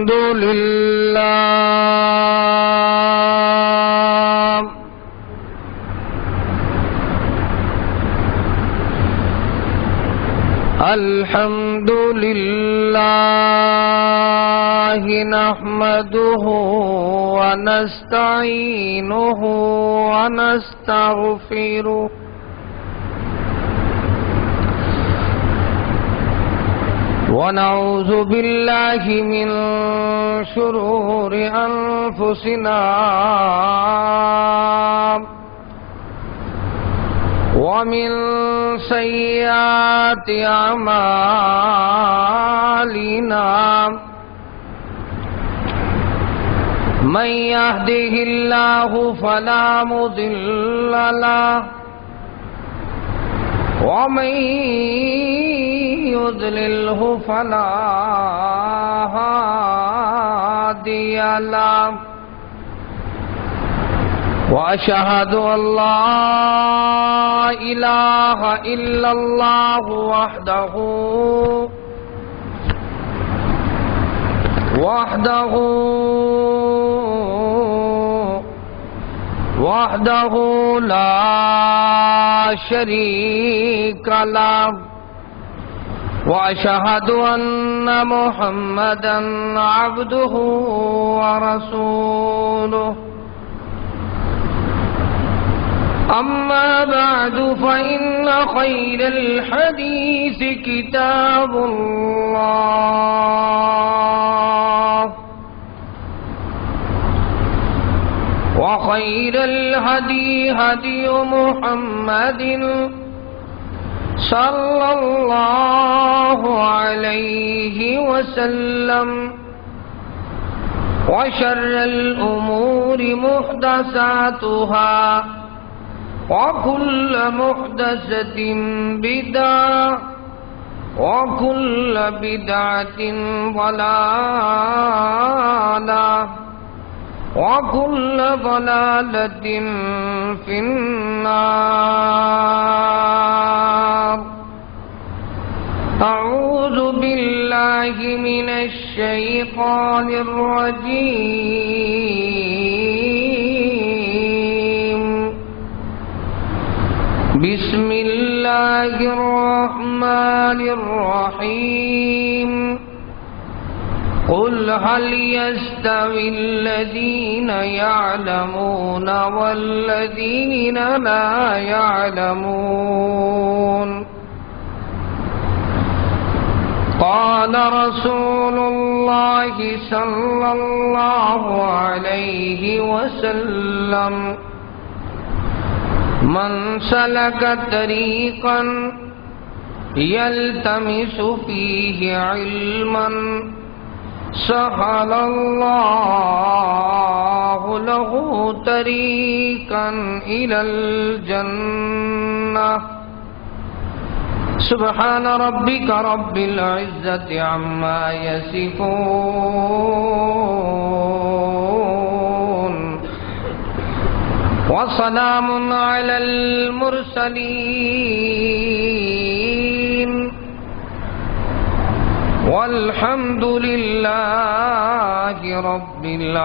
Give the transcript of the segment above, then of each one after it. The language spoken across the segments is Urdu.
لله الحمد لله نحمده ونستعينه ونستغفره ونعوذ بالله من شرور أنفسنا ومن سيئات أعمالنا من يهده الله فلا مضل له ومن يضلله فلا هادي له وأشهد أن لا إله إلا الله وحده لا شريك له وأشهد أن محمدا عبده ورسوله أما بعد فإن خير الحديث كتاب الله وخير الهدي هدي محمد صلى الله عليه وسلم وشر الأمور محدثاتها وكل محدثة بدعة وكل بدعة ضلالة وكل ضلالة في النار. أعوذ بالله من الشيطان الرجيم. بسم الله الرحمن الرحيم. قل هل يستوي الذين يعلمون والذين لا يعلمون؟ قال رسول الله صلى الله عليه وسلم من سلك طريقا يلتمس فيه علما سهل الله له طريقا إلى الجنة. سبحان ربك رب العزة عما يصفون وسلام على المرسلين والحمد لله رب العالمين.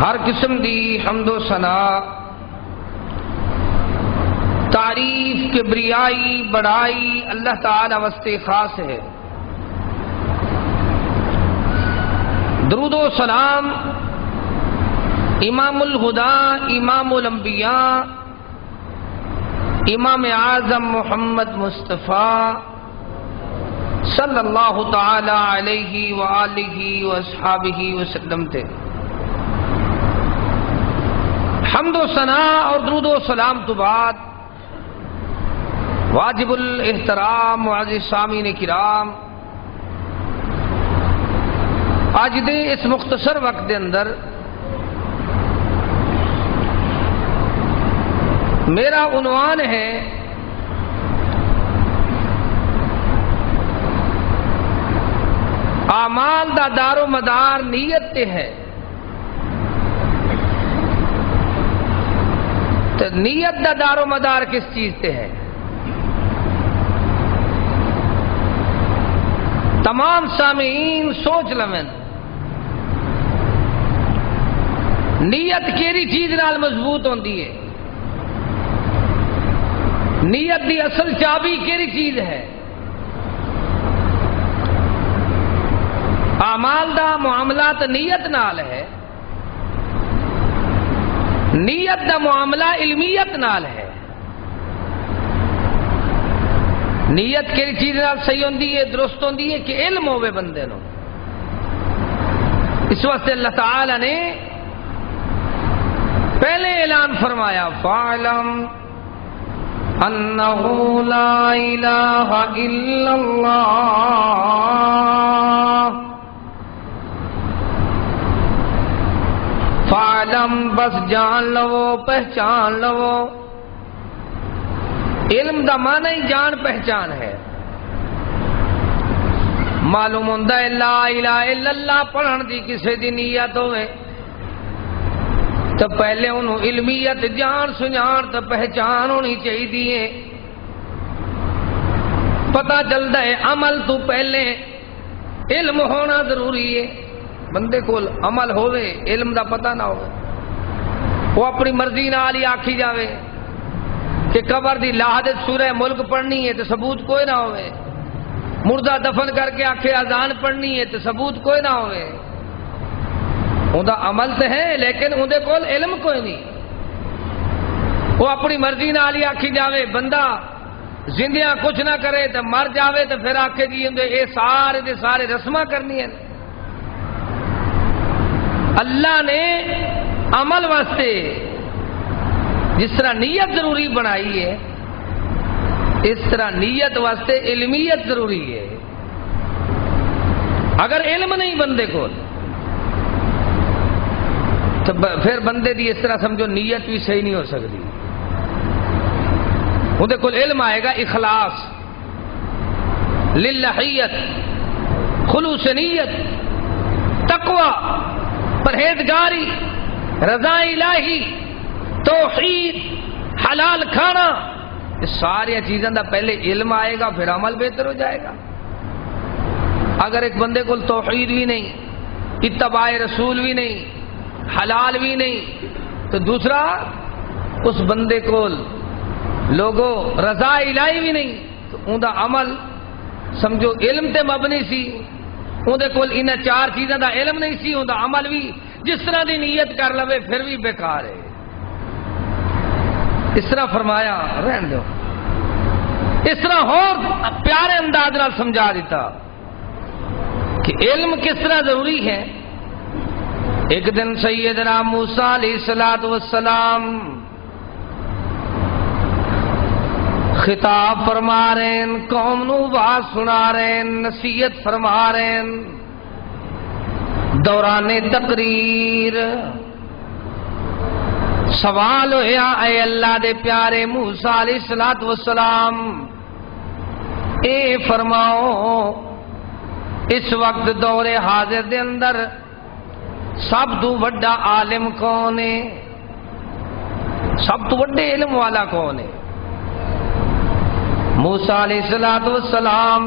ہر قسم دی حمد و ثنا تعریف کبریائی بڑائی اللہ تعالی واسطے خاص ہے. درود و سلام امام الہدا امام الانبیاء امام اعظم محمد مصطفیٰ صلی اللہ تعالی علیہ وآلہ واصحابہ وسلم تے. حمد و ثنا اور درود و سلام تو بعد واجب الاحترام معزز سامعین کرام، آج دے اس مختصر وقت دے اندر میرا عنوان ہے اعمال دا دار و مدار نیت تے ہے. تے نیت دا دار و مدار کس چیز تے ہے؟ تمام سامعین سوچ لویں نیت کیڑی چیز نال مضبوط ہوندی ہے؟ نیت دی اصل چابی کیڑی چیز ہے؟ اعمال دا معاملات نیت نال ہے، نیت دا معاملہ علمیت نال ہے۔ نیت کیڑی چیز نال صحیح ہوندی ہے، درست ہوندی ہے کہ علم ہوے بندے نو۔ اس واسطے اللہ تعالی نے پہلے اعلان فرمایا فَاعْلَمْ أَنَّهُ لَا إِلَٰهَ إِلَّا اللَّهُ فَاعْلَمْ بس جان لو، پہچان لو۔ علم دا معنی ہی جان پہچان ہے۔ معلوم ہوندہ ہے لا الہ الا اللہ پڑھن دی کسے دی نیت ہوئے تو پہلے انہوں علمیت جان سنجان تو پہچان ہونی چاہیے۔ پتہ چلتا ہے عمل تو پہلے علم ہونا ضروری ہے۔ بندے کو عمل ہوئے علم دا پتہ نہ ہوئے، وہ اپنی مرضی نال ہی آکھی جاوے کہ قبر دی لحادت سورہ ملک پڑھنی ہے تو ثبوت کوئی نہ ہوئے، مردہ دفن کر کے آکھے اذان پڑھنی ہے تو ثبوت کوئی نہ ہوئے۔ اوندا عمل تو ہے لیکن اندے کول علم کوئی نہیں، وہ اپنی مرضی نال ہی آکھی جاوے۔ بندہ زندیاں کچھ نہ کرے تو مر جاوے تو پھر آکھے جی اے سارے دے سارے رسماں کرنی ہیں۔ اللہ نے عمل واسطے جس طرح نیت ضروری بنائی ہے، اس طرح نیت واسطے علمیت ضروری ہے۔ اگر علم نہیں بندے کو تو پھر بندے دی اس طرح سمجھو نیت بھی صحیح نہیں ہو سکتی۔ اندے کول علم آئے گا اخلاص، للہیت، خلوص نیت، تقوی، پرہیزگاری، رضا الہی، توحید، حلال کھانا، اس ساری چیزوں کا پہلے علم آئے گا پھر عمل بہتر ہو جائے گا۔ اگر ایک بندے کو توحید بھی نہیں، اتباع رسول بھی نہیں، حلال بھی نہیں، تو دوسرا اس بندے کو لوگوں رضا الہی بھی نہیں، تو ان کا عمل سمجھو علم تے مبنی سی، اندے کول ان چار چیزوں دا علم نہیں سی، ان دا عمل بھی جس طرح دی نیت کر لوے پھر بھی بیکار ہے۔ اس طرح فرمایا رہن دو، اس طرح اور پیارے انداز نال سمجھا دیتا کہ علم کس طرح ضروری ہے۔ ایک دن سیدنا موسیٰ علیہ السلام خطاب فرما رہے ہیں، قوم نو واز سنا رہے ہیں، نصیحت فرما رہے ہیں۔ دوران تقریر سوال ہویا، اے اللہ دے پیارے موسیٰ علیہ السلام، اے فرماؤ اس وقت دور حاضر دے اندر سب تو بڑا عالم کون ہے؟ سب تو بڑے علم والا کون ہے؟ موسیٰ علیہ السلام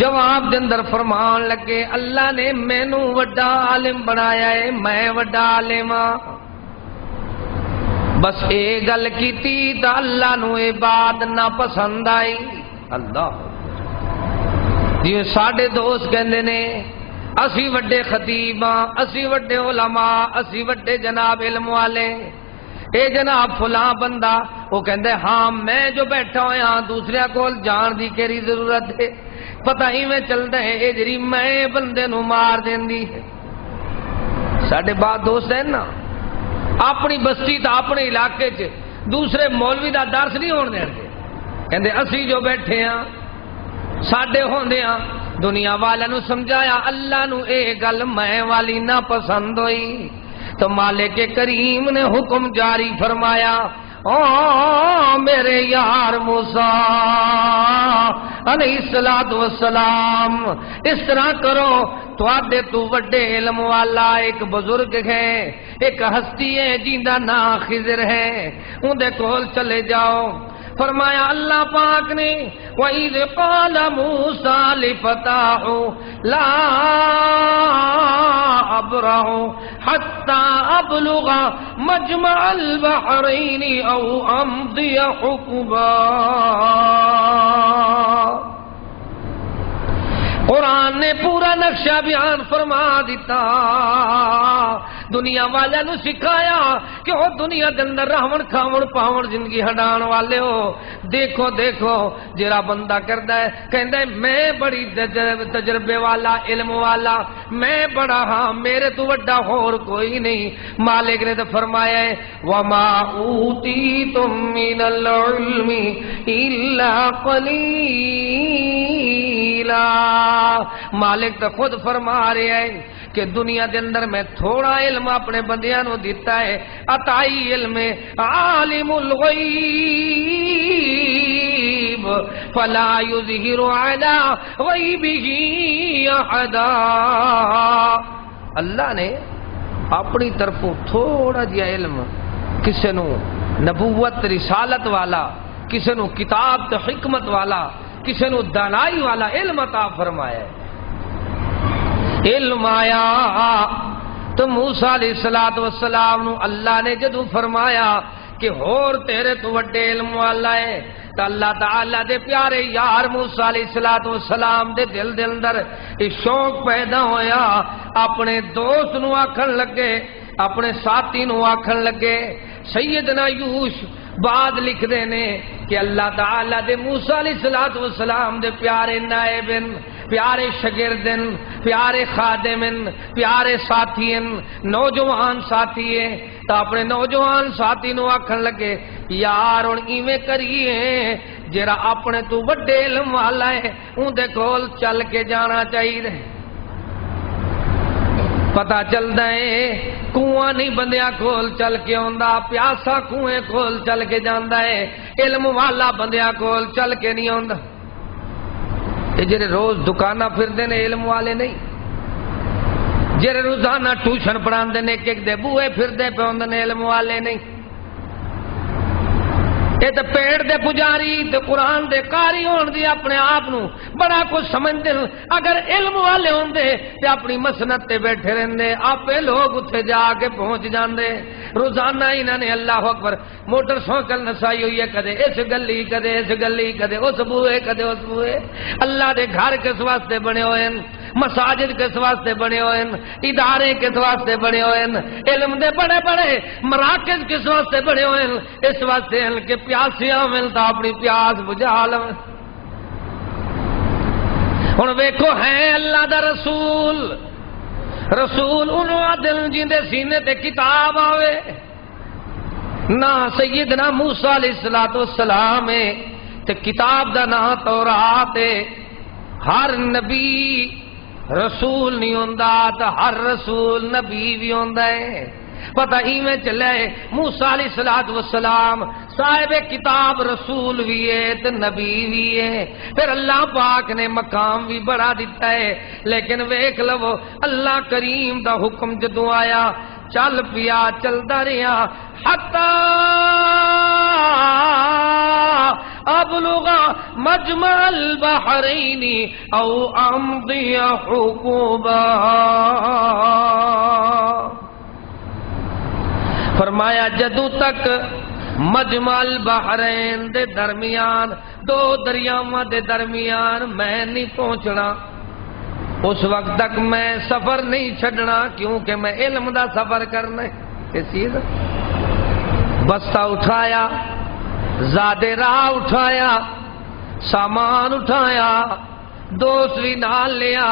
جواب دے اندر فرمان لگے، اللہ نے مینوں وڈا عالم بنایا ہے، میں وڈا عالم ہاں۔ بس اے گل کیتی تا اللہ نو اے بات نہ پسند آئی۔ اللہ جی ساڈے دوست کہندے نے اسی وڈے خطیب ہاں، اسی وڈے علماء، اسی وڈے جناب علم والے، اے جناب فلاں بندہ، وہ کہندے ہاں میں جو بیٹھا ہویا ہاں دوسرے کول جان دی کیڑی ضرورت ہے، پتہ ہی میں چلدا ہے اے جڑی میں بندے نو مار دیندی ہے۔ ساڈے بعد دوست ہیں نا اپنی بستی تا اپنے علاقے چ دوسرے مولوی دا درس نہیں ہون دین گے، کہندے اسی جو بیٹھے ہاں ساڈے ہوندے ہاں دنیا والے نو سمجھایا، اللہ نو اے گل میں والی نہ پسند ہوئی تو مالک کریم نے حکم جاری فرمایا، او میرے یار موسیٰ علیہ السلام اس طرح کرو، تواڈے تو وڈے علم والا ایک بزرگ ہے، ایک ہستی ہے جیندا نام خضر ہے، اندے کول چلے جاؤ۔ فرمایا اللہ پاک نے وَإِذْ قَالَ مُوسَىٰ لِفَتَاهُ لَا أَبْرَحُ حَتَّىٰ أَبْلُغَ مَجْمَعَ الْبَحْرَيْنِ أَوْ أَمْضِيَ حُقُبًا۔ قرآن نے پورا نقشہ بیان فرما دیتا، دنیا والے نو سکھایا کہ وہ دنیا دے اندر رہون کھاون پاون زندگی ہڈان والے ہو۔ دیکھو دیکھو جڑا بندہ کردا ہے کہندا ہے میں بڑی تجربے والا علم والا، میں بڑا ہاں، میرے تو بڑا اور کوئی نہیں۔ مالک نے تو فرمایا ہے وما اوتیتم من العلم الا قلیلا۔ مالک تو خود فرما رہے ہیں کہ دنیا دے اندر میں تھوڑا علم اپنے بندیاں نو دیتا ہے، عطائی علم عالم الغیب فلا یظہر علی غیبہ احدا۔ اللہ نے اپنی طرفوں تھوڑا جہا علم کسے نو نبوت رسالت والا، کسے نو کتاب تے حکمت والا، کسے نو دانائی والا علم عطا فرمایا ہے۔ علم آیا تو موسیٰ علیہ السلام نو اللہ نے جدو فرمایا کہ ہور تیرے تو وڈے علم والا ہے، تو اللہ تعالیٰ دے پیارے یار موسیٰ علیہ السلام دے دل دے اندر یہ شوق پیدا ہویا، اپنے دوست نو آکھن لگے، اپنے ساتھی نو آکھن لگے۔ سیدنا یوش بعد لکھ دینے کہ اللہ تعالیٰ دے موسیٰ علیہ السلام دے پیارے نائبن، پیارے شگردن، پیارے خادمن، پیارے ساتھین، نوجوان ساتھی ہیں، تو اپنے نوجوان ساتھی نو آکھن لگے یار ہن ایویں کریے جڑا اپنے تو وڈے علم والا ہے اون دے کول چل کے جانا چاہیے۔ پتہ چلدا ہے کنواں نہیں بندیاں کول چل کے آندا، پیاسا کنویں کول چل کے جاندا ہے، علم والا بندیاں کول چل کے نہیں آندا۔ یہ جڑے روز دکاناں پھردے نے علم والے نہیں، جڑے روزانہ ٹیوشن پڑھاندے نے ایک دے بوئے پھردے پہ ہوندے نے علم والے نہیں۔ یہ تو پیڑ دے پجاری تے قرآن دے قاری ہون دی اپنے آپ نو بڑا کچھ سمجھدے، اگر علم والے ہوندے تے اپنی مسند تے بیٹھے رہندے، آپے لوگ اتھے جا کے پہنچ جاندے۔ روزانہ انہاں نے اللہ اکبر موٹر سائیکل نسائی ہوئی ہے، کدے اس گلی کدے اس گلی، کدے اس بوئے کدے اس بوئے۔ اللہ دے گھر کس واسطے بنے ہوئے ہیں، مساجد کس واسطے بنے ہوئے ہیں، ادارے کس واسطے بنے ہوئے ہیں، علم دے بڑے بڑے مراکز کس واسطے بنے ہوئے ہیں، اس واسطے ہیں کہ پیاسیاں ملتا اپنی پیاس بجھا لو۔ ہن ویکھو ہے اللہ دا رسول، رسول انہوں دل جیندے سینے تے کتاب آوے نہ سیدنا موسیٰ علیہ السلام ہے تے کتاب دا نام تورات ہے۔ ہر نبی رسول نہیں ہوندا تے ہر رسول نبی بھی ہوندا ہے۔ پتہ ایویں چلے موسیٰ علیہ السلام صاحب کتاب رسول بھی ہے تے نبی بھی ہے، پھر اللہ پاک نے مقام بھی بڑا دیتا ہے۔ لیکن ویکھ لو اللہ کریم دا حکم جدوں آیا چل پیا چلدا رہیا حتی ابلغ مجمع البحرین او امضی حقوبا۔ فرمایا جدوں تک مجمع البحرین دے درمیان، دو دریاواں دے درمیان میں نہیں پہنچنا، اس وقت تک میں سفر نہیں چھڈنا، کیونکہ میں علم دا سفر کرنا ہے۔ یہ چیز بستہ اٹھایا، زادے راہ اٹھایا، سامان اٹھایا، دوست بھی نال لیا،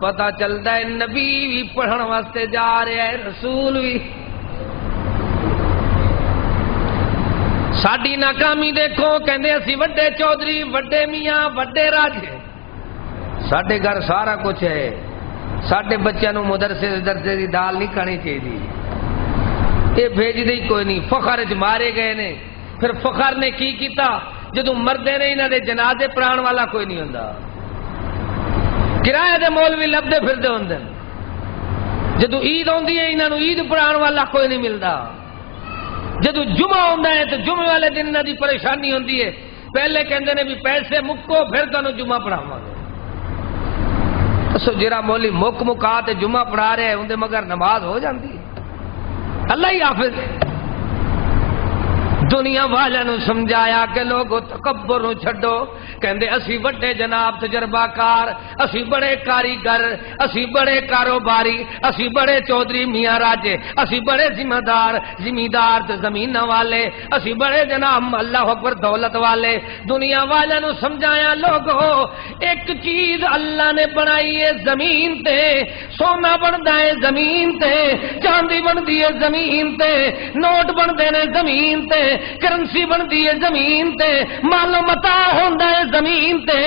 پتہ چلتا ہے نبی بھی پڑھن واسطے جا رہا ہے، رسول بھی۔ ساڈی ناکامی دیکھو، کہندے اسی وڈے چودھری، وڈے میاں، وڈے راجے، ساڈے گھر سارا کچھ ہے، ساڈے بچیاں نو مدرسے دی دال نہیں کھانی چاہیے، یہ بھیج دی کوئی نہیں، فخر چ مارے گئے نے۔ پھر فخر نے کی کیتا، جدوں مردے نے انہاں دے جنازے پڑھان والا کوئی نہیں ہوندا، کرایے دے مولوی لبدے پھردے ہوندے جدو عید آتی ہے انہوں عید پڑھان والا کوئی نہیں ملتا جدو جمعہ آتا ہے تو جمعے والے دن انہوں کی پریشانی ہوتی ہے پہلے کہتے ہیں بھی پیسے مکو پھر تمہیں جمعہ پڑھاواں گے دسو جرا مولی مک مکا تے جمعہ پڑھا رہے ہیں اندر مگر نماز ہو جاتی ہے اللہ ہی حافظ دنیا والوں سمجھایا کہ لوگو تکبر نو چھڈو کہندے اسی بڑے جناب تجربہ کار اسی بڑے کاریگر اسی بڑے کاروباری اسی بڑے چودھری میاں راجے اسی بڑے ذمہ دار زمیندار تے زمین والے اسی بڑے جناب اللہ اکبر دولت والے دنیا والوں سمجھایا لوگو ایک چیز اللہ نے بنائی ہے زمین تے سونا بندا ہے زمین تے چاندی بندی ہے زمین تے نوٹ بندے نے زمین تے کرنسی بنتی ہے زمین تے مال و متاع ہوندا ہے زمین تے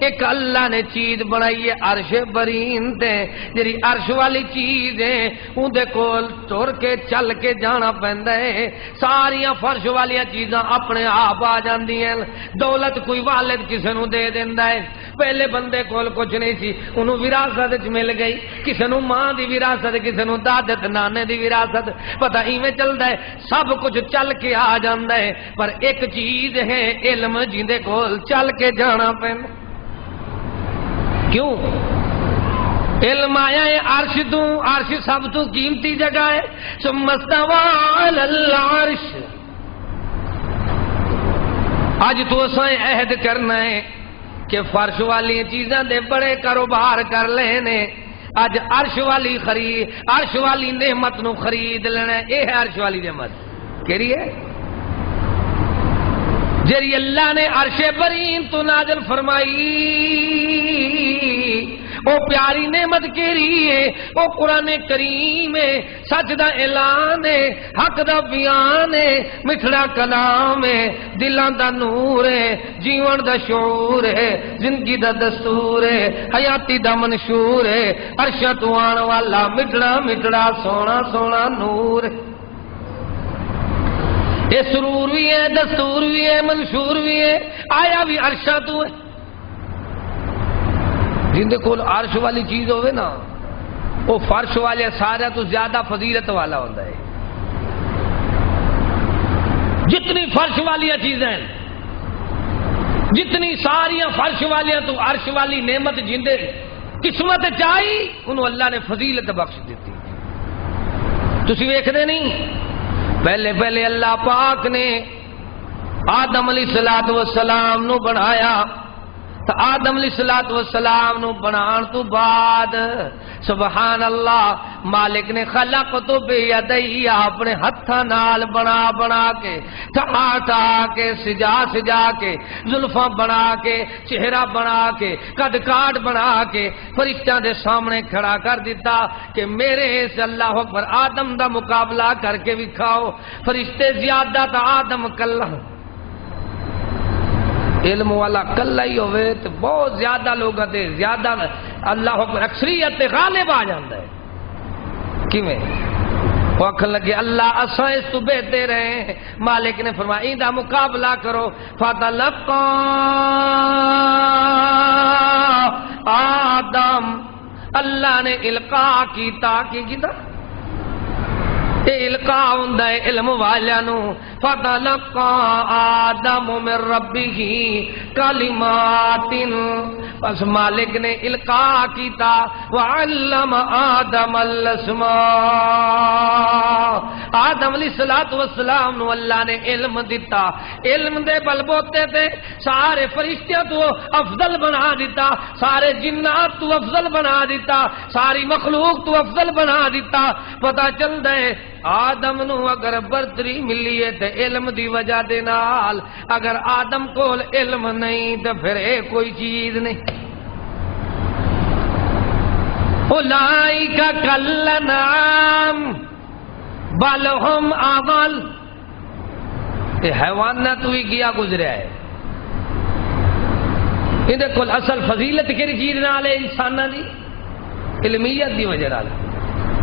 ایک اللہ نے چیز بنائی ہے عرش برین تے جڑی عرش والی چیز ہے اون دے کول ٹر کے چل کے جانا پیندا ہے ساریاں فرش والی چیزاں اپنے آپ آ جاندیاں دولت کوئی والد کسے نو دے دیندا ہے پہلے بندے کول کچھ نہیں سی انہوں وراثت وچ مل گئی کسے نو ماں دی وراثت کسے نو دادت نانے دی وراثت پتہ ایویں چلدا ہے سب کچھ چل کے آ جاندا ہے پر ایک چیز ہے علم جیندے کول چل کے جانا پیندا کیوں علم آیا ہے عرش تو عرش سب تو قیمتی جگہ ہے ثم استوى علی العرش آج تو اساں عہد کرنا ہے کہ فرش والی چیزاں دے بڑے کاروبار کر لینے اج عرش والی خرید عرش والی نعمت نو خرید لینا اے ہے عرش والی نعمت کیڑی ہے جری اللہ نے عرش برین تو نازل فرمائی او پیاری نعمت کیری ہے او قرآن کریم ہے سچ دا اعلان ہے حق دا بیان ہے مٹھڑا کلام ہے دلاں دا نور ہے جیون دا شعور ہے زندگی دا دستور ہے حیاتی دا منشور ہے عرش تو آن والا مٹھڑا مٹھڑا سونا سونا نور ہے یہ سرور بھی ہے دستور بھی ہے منشور بھی ہے آیا بھی عرشہ تو ہے جن دے کول عرش والی چیز ہوئے نا وہ فرش والے سارے تو زیادہ فضیلت والا ہوتا ہے جتنی فرش والی چیزیں جتنی ساریاں فرش والیاں تو عرش والی نعمت جن دے قسمت چاہی انہوں اللہ نے فضیلت بخش دیتی تسی ویکھدے نہیں پہلے پہلے اللہ پاک نے آدم علیہ السلام نو بنایا تو آدم علیہ السلام نو بنان تو بعد سبحان اللہ مالک نے خلق تو بیدئی اپنے ہتھاں نال بنا بنا کے ٹھا کے سجا سجا کے زلفاں بنا کے چہرہ بنا کے قد کاٹ بنا کے فرشتیاں دے سامنے کھڑا کر دیتا کہ میرے سے اللہ اکبر آدم دا مقابلہ کر کے دکھاؤ فرشتے زیادہ تا آدم کلہ علم والا کلا ہی ہوئے تو بہت زیادہ لوگ تے زیادہ اللہ اکبر اکثریت غالب آ جاتا ہے کیویں وہ آکھن لگے اللہ اساں اس تو بہتر ہیں مالک نے فرمایا ایندا مقابلہ کرو فتلقى آدم اللہ نے القاء کیتا کی کیتا القاء ہوندا ہے علم والانو فتلقى آدم من ربه کلمات پس مالک نے القاء کیتا وعلم آدم الاسماء آدم علیہ السلام نو اللہ نے علم دیتا علم دے بل بوتے تے سارے فرشتیاں تو افضل بنا دیتا سارے جنات تو افضل بنا دیتا ساری مخلوق تو افضل بنا دیتا پتہ چل دے آدم نو اگر برتری ملی ہے تے علم دی وجہ دے نال اگر آدم کول علم نہیں تے پھر اے کوئی چیز نہیں اولئک کالانعام بل ہم اضل یہ حیوانات تو ہی گیا گزریا ہے اندے کول اصل فضیلت کیڑی چیز نال ہے انساناں دی علمیت دی وجہ نال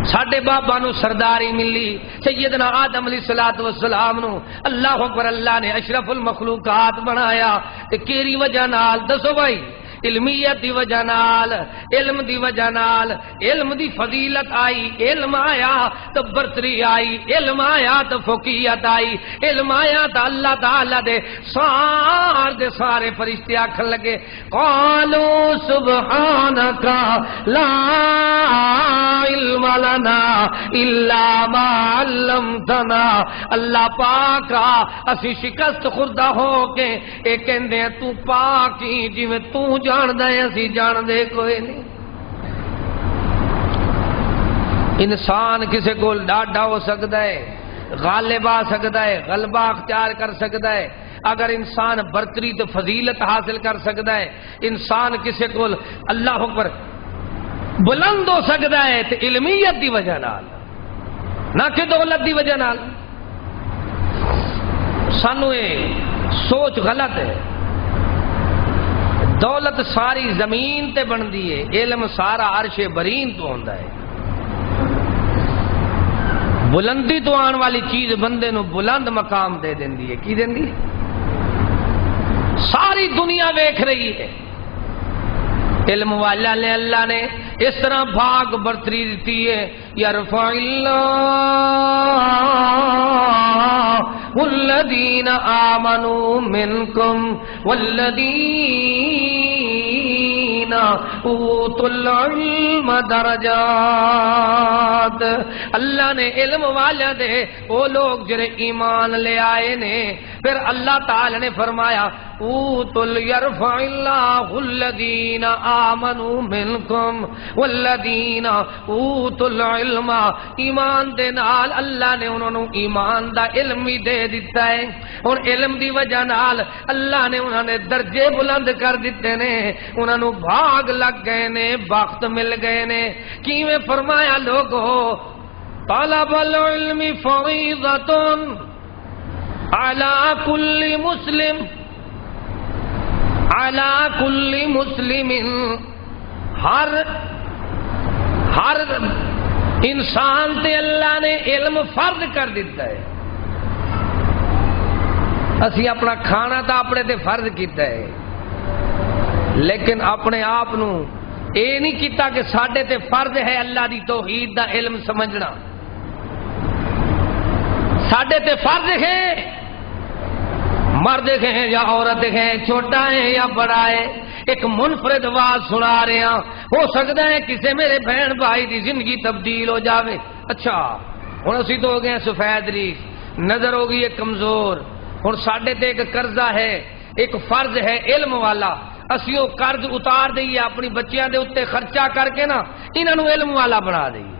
ساڈے بابا نو سرداری ملی سیدنا آدم علیہ السلام نو اللہ اکبر اللہ نے اشرف المخلوقات بنایا تے کیڑی وجہ نال دسو بھائی علمیت دی وجہ نال، علم دی وجہ نال، علم دی فضیلت آئی، علم آیا تو برتری آئی، علم آیا تو فقیہت آئی، علم آیا تو اللہ تعالی دے سارے فرشتے آکھن لگے قالوا سبحانک لا علم لنا الا ما علمتنا، اللہ پاک اسی شکست خوردہ ہو کے اے کہندے ہیں تو پاک ہی جویں تو جاندے اسی جاندے کوئی نہیں۔ انسان کسی کو ڈاڈا ہو سکتا ہے، غالب آ سکتا ہے، غلبہ اختیار کر سکتا ہے، اگر انسان برتری تو فضیلت حاصل کر سکتا ہے، انسان کسی کو اللہ اکبر بلند ہو سکتا ہے تو علمیت دی وجہ نال، نہ کہ دولت دی وجہ نال۔ سانو یہ سوچ غلط ہے، دولت ساری زمین تے بندی ہے، علم سارا عرش برین تو ہوندا ہے۔ بلندی تو آن والی چیز بندے نو بلند مقام دے دیندی ہے، کی دیندی ہے؟ ساری دنیا دیکھ رہی ہے، علم والا نے اللہ نے اس طرح بھاگ برتری دیتی ہے، یرفع اللہ الذین آمنوا منکم والذین اوتوا العلم درجات، اللہ نے علم والے دے وہ لوگ جڑے ایمان لے آئے نے، پھر اللہ تعالی نے فرمایا یرفع اللہ الذین آمنوا منکم والذین اوتوا العلم، ایمان دے نال اللہ نے انہوں نے ایمان دا علم بھی دے دیتا ہے، اور علم دی وجہ نال اللہ نے انہوں نے درجے بلند کر دیتے نے، انہوں نے بھاگ لگ گئے نے، بخت مل گئے نے۔ کیویں فرمایا لوگو طلب العلم فریضۃ علی کل مسلم، علی کل مسلم، ہر انسان تے اللہ نے علم فرض کر دیتا ہے۔ اسی اپنا کھانا تو اپنے تے فرض کیتا ہے، لیکن اپنے آپ نو اے نہیں کیتا کہ ساڈے تے فرض ہے اللہ دی توحید دا علم سمجھنا، ساڈے تے فرض ہے، مرد ہیں یا عورت ہیں، چھوٹا ہے یا بڑا ہے، ایک منفرد آواز سنا رہے ہیں، ہو سکتا ہے کسی میرے بہن بھائی دی زندگی تبدیل ہو جاوے۔ اچھا ہن اسی تو ہو گئے سفید ریش، نظر ہو گئی ہے کمزور، ہن ساڈے تے ایک قرضہ ہے، ایک فرض ہے علم والا، اسی وہ قرض اتار دئیے اپنی بچیاں دے اتنے خرچہ کر کے نا انہاں نو علم والا بنا دئیے،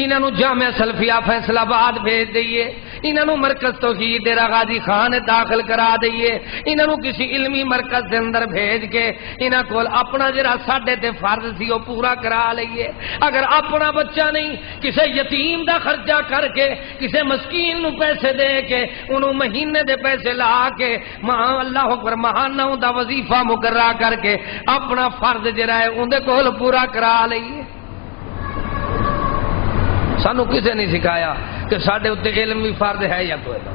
انہاں نو جامعہ سلفیہ فیصل آباد بھیج دئیے، انہاں نو مرکز توحید ڈیرہ غازی خان داخل کرا دئیے، انہاں نو کسی علمی مرکز دے اندر بھیج کے انہاں کول اپنا جڑا ساڈے تے فرض سی وہ پورا کرا لئیے۔ اگر اپنا بچہ نہیں، کسی یتیم دا خرچہ کر کے، کسی مسکین نو پیسے دے کے، انہوں مہینے دے پیسے لا کے، اللہ اکبر ماہانہ دا وظیفہ مقررہ کر کے اپنا فرض جڑا ہے اون دے کول پورا کرا لئیے۔ سانو کسے نہیں سکھایا کہ ساڈے اتنے علم بھی فرض ہے یا کوئی نہ۔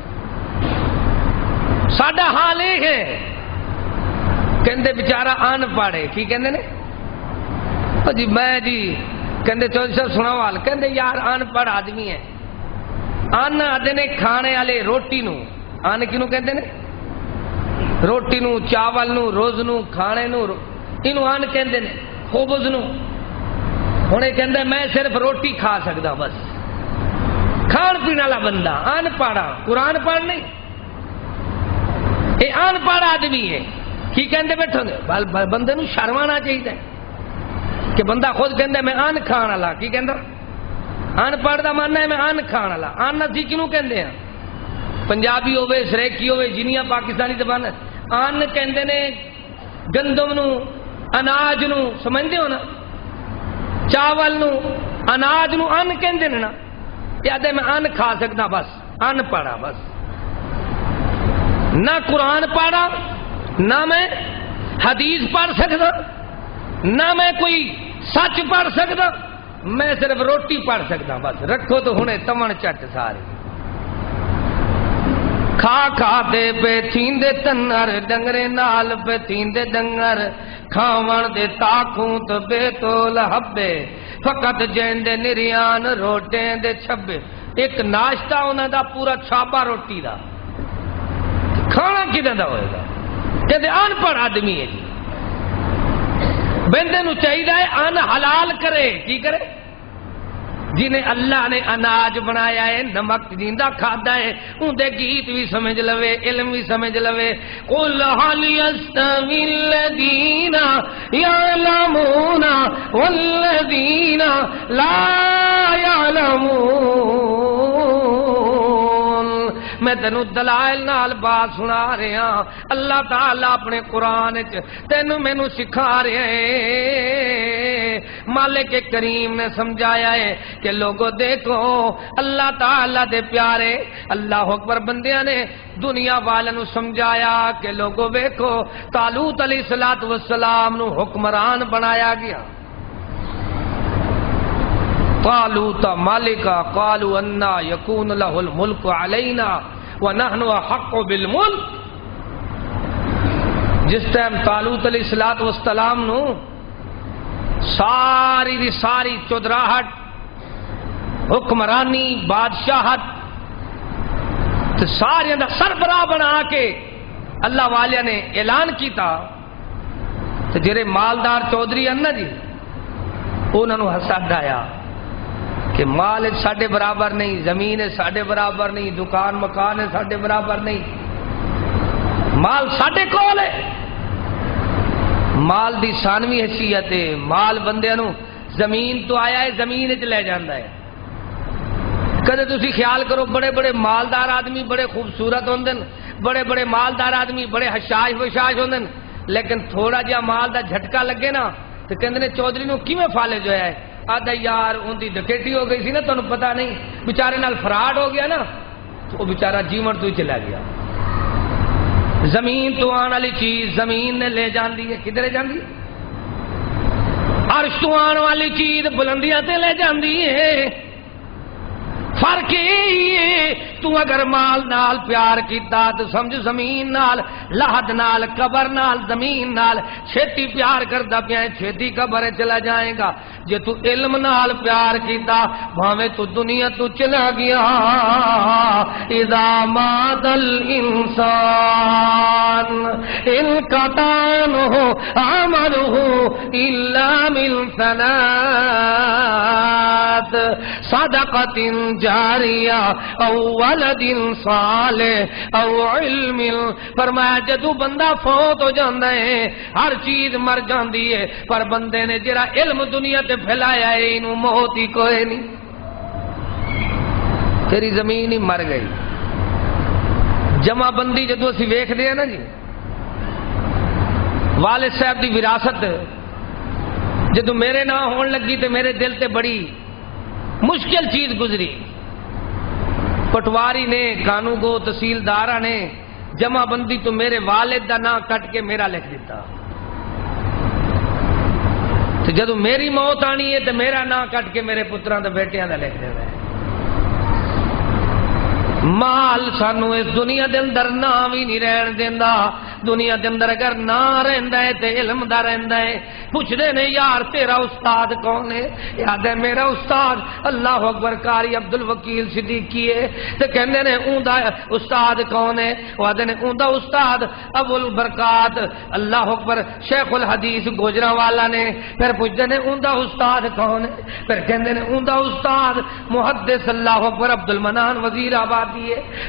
ساڈا حال یہ ہے، کہندے بیچارہ ان پڑھے، کی کہندے نے جی میں جی کہندے چودھری صاحب سناؤ حال، کہندے یار ان پڑھ آدمی ہے، ان آدھے نے کھانے والے روٹی نو، ان کنوں کہندے نے روٹی نو، چاول نو، روز نو، کھانے نو، انہوں ان کہندے نے، خبز نو۔ ہوں یہ کہندا میں صرف روٹی کھا سکتا، بس کھان پین والا بندہ، ان پڑھا، قرآن پڑھ نہیں، یہ ان پڑھ آدمی ہے۔ کی کہندے بیٹھو گے بندے نو شرم آنا چاہیے کہ بندہ خود کہندا میں ان کھان والا، کی کہندا ان پڑھ دا ماننا ہے میں ان کھان والا۔ ان اسی کنوں کہندے ہیں؟ پنجابی ہوے، سریکی ہوے، جنیاں پاکستانی زبان، ان کہندے نے گندم نو، اناج نو، سمجھدے ہو نا، چاول نو، اناج نو ان کہندے نے نا، یاد ہے میں ان کھا سکتا، بس ان پڑھا، بس نہ قرآن پڑھا، نہ میں حدیث پڑھ سکتا، نہ میں کوئی سچ پڑھ سکتا، میں صرف روٹی پڑھ سکتا، بس رکھو تو ہنے تمن چٹ سارے کھا کھا دے پہ تھیندے تنر ڈنگرے نال پہ تھیندے ڈنگر کھاون دے تاکوں تو بے تول حبے فقط جیندے نریان روٹیں دے چھبے ایک ناشتہ انہاں دا پورا چھاپا روٹی دا کھانا کدھر دا ہوئے گا کہتے ان پڑھ آدمی ہے جی بندے نو چاہیے ان حلال کرے کی کرے جنہیں اللہ نے اناج بنایا ہے نمک جیندہ کھادا ہے ان دے گیت بھی سمجھ لوے علم بھی سمجھ لوے قل هل يستوي الذين يعلمون والذين لا يعلمون میں تینوں دلائل نال بات سنا رہا اللہ تعالیٰ اپنے قرآن تینوں مینوں سکھا رہے ہیں مالک کریم نے سمجھایا ہے کہ لوگوں دیکھو اللہ تعالیٰ دے پیارے اللہ اکبر بندیاں نے دنیا والوں سمجھایا کہ لوگوں دیکھو طالوت علیہ السلام نو حکمران بنایا گیا طالوت مالکا قالوا انا یکون له الملک علینا ونحن احق بالملک جس ٹائم طالوت علیہ السلام نو ساری دی ساری چودراہٹ حکمرانی بادشاہت تے سارے دا سربراہ بنا کے اللہ والے نے اعلان کیتا تے جڑے مالدار چودھری ہیں نا جی انہاں نو حسد آیا کہ مال ساڈے برابر نہیں زمین ساڈے برابر نہیں دکان مکان ساڈے برابر نہیں مال ساڈے کول ہے مال دی ثانوی حیثیت ہے مال بندے نو زمین تو آیا ہے زمین وچ لے جاندا ہے کدے تسی خیال کرو بڑے بڑے مالدار آدمی بڑے خوبصورت ہوندے بڑے بڑے مالدار آدمی بڑے حشاش وشاش ہوندے لیکن تھوڑا جہا مال دا جھٹکا لگے نا تو کہندے نے چودھری نو کیویں فالج ہویا ہے آدھا یار ان دی ڈکیٹی ہو گئی سی نا تانوں پتہ نہیں بیچارے نال فراڈ ہو گیا نا تو وہ بیچارہ جیون تو ہی چلا گیا زمین تو آن والی چیز زمین نے لے جاندی ہے کدھر جاندی عرش تو آن والی چیز بلندیاں تے لے جاندی ہے فرق یہ تو اگر مال نال پیار کیتا تو سمجھ زمین نال لحد نال قبر نال زمین نال چھتی پیار کردا پیا چھتی قبر چلا جائے گا جے تو علم نال پیار کیتا بھاویں تو دنیا تو چلا گیا اذا مات الانسان ان قطعنه عمله الا من ثلاث صدقۃ جاریہ او ولد صالح او علم فرمایا جدو بندہ فوت ہو جاندہ ہے ہر چیز مر جاندی ہے پر بندے نے جرا علم دنیا تے پھیلایا ہے انہوں موت ہی کوئی نہیں تیری زمین ہی مر گئی جمع بندی جدو اسی ویکھ دے نا جی والد صاحب دی وراثت جدو میرے نہ ہون لگی تے میرے دل تے بڑی مشکل چیز گزری پٹواری نے قانون گو تحصیلدارہ نے جمع بندی تو میرے والد دا نام کٹ کے میرا لکھ دیتا تو جدو میری موت آنی ہے تو میرا نام کٹ کے میرے پتران دا بیٹیاں دا لکھ دیتا ہے مال سانو اس دنیا دے اندر نام ہی نہیں رہن دیندا دنیا دے اندر اگر نہ رہندا ہے تے علم دا رہندا ہے پوچھدے نے یار تیرا استاد کون ہے یاد ہے میرا استاد اللہ اکبر قاری عبد الوکیل صدیقی ہے تے کہندے نے اوندا استاد کون ہے وعدے نے اوندا استاد ابو البرکات اللہ اکبر شیخ الحدیث گوجرانوالا نے پھر پوچھدے نے اوندا استاد کون ہے پھر کہندے نے اوندا استاد محدث اللہ اکبر عبد المنان وزیر آباد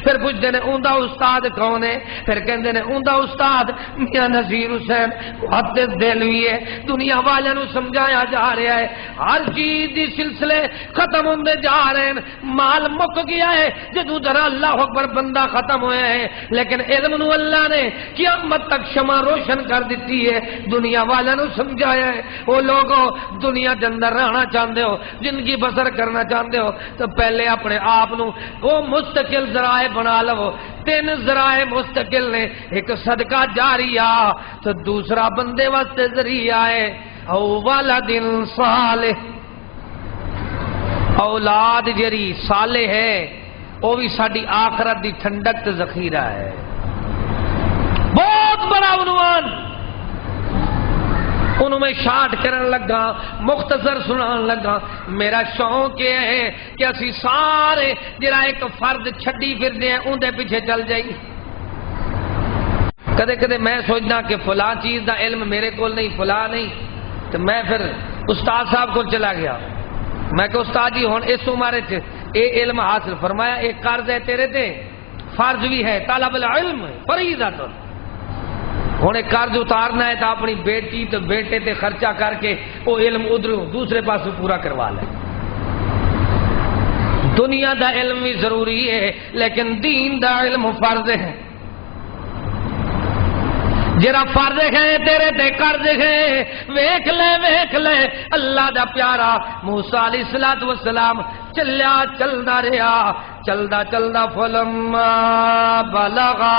پھر پوچھتے ہیں اوندا استاد کون ہے پھر کہندے نے اوندا استاد میاں نذیر حسین محدث دہلوی ہے دنیا والوں نو سمجھایا جا رہا ہے ہر چیز دی سلسلے ختم ہوندے جا رہے ہیں مال مک گیا ہے جدوں ذرا اللہ اکبر بندہ ختم ہویا ہے لیکن علم نو اللہ نے قیامت تک شمع روشن کر دیتی ہے دنیا والوں نو سمجھایا ہے وہ لوگوں دنیا دے اندر رہنا چاہندے ہو زندگی بسر کرنا چاہندے ہو تو پہلے اپنے آپ نو وہ مستقل ذرائع بنا لو تین ذرائع مستقل نے ایک صدقہ جاریہ تو دوسرا بندے واسطے ذریعہ ہے او ولد صالح اولاد جری صالح ہے وہ بھی ساری آخرت دی ٹھنڈک تے ذخیرہ ہے. بہت بڑا عنوان انہوں میں شارٹ کرن لگا، مختصر سنان لگا. میرا شوق یہ ہے کہ اسی سارے جڑا ایک فرد چھڈی پھردے ہیں اون دے پیچھے چل جائی. کدے کدے میں سوچنا کہ فلاں چیز دا علم میرے کول نہیں، فلاں نہیں، تو میں پھر استاد صاحب کو چلا گیا. میں کہ استاد جی ہن اس عمر وچ اے علم حاصل فرمایا، ایک قرض ہے تیرے تے، فرض بھی ہے، طلب العلم فریضہ. ہوں قرض اتارنا ہے تو اپنی بیٹی تو بیٹے تے خرچہ کر کے وہ علم ادھر دوسرے پاس پورا کروا لے. دنیا دا علم بھی ضروری ہے لیکن دین دا علم فرض ہے. جرا فرض ہے تیرے تے قرض ہے، ویکھ لے اللہ دا پیارا موسیٰ علیہ السلام چلیا چلدا رہا، چلدا فلما بلغا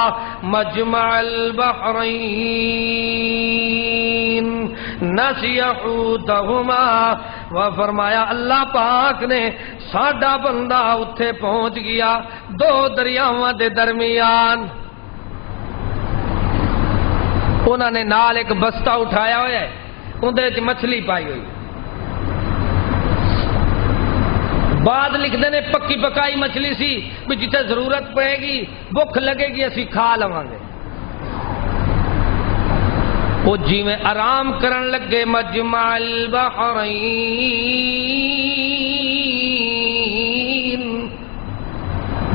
مجمع البحرین نسی حوتہما، وہ فرمایا اللہ پاک نے ساڈا بندہ اتھے پہنچ گیا دو دریاواں دے درمیان. انہوں نے نال ایک بستہ اٹھایا ہوا ہے، اندر مچھلی پائی ہوئی. بعد لکھتے ہیں پکی پکائی مچھلی سی بھی جتنے ضرورت پڑے گی بھوک لگے گی اسی کھا لواں گے. وہ جی میں آرام کرن لگے مجمع البحرین،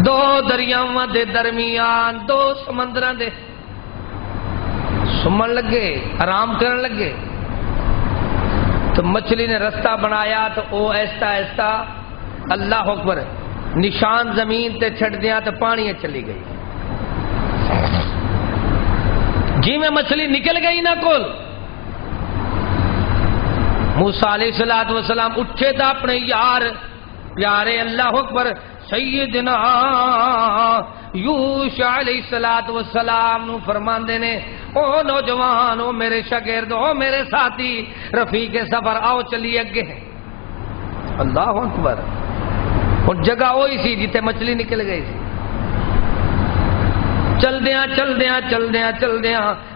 دو دریاواں دے درمیان، دو سمندراں دے سمن لگے، آرام کرن لگے. تو مچھلی نے رستہ بنایا تو وہ ایستا ایستا اللہ اکبر نشان زمین تے چھڑ دیا تو پانی چلی گئی. جی میں مچھلی نکل گئی نہ کول، موسیٰ علیہ السلام اٹھے تھا اپنے یار پیارے اللہ اکبر سیدنا یوشع علیہ السلام نو فرماندے نے او نوجوان، او میرے شاگرد، او میرے ساتھی رفیق سفر، آؤ چلیے اگے. اللہ اکبر. اور جگہ وہی سی جتے مچھلی نکل گئی سی. چلدیاں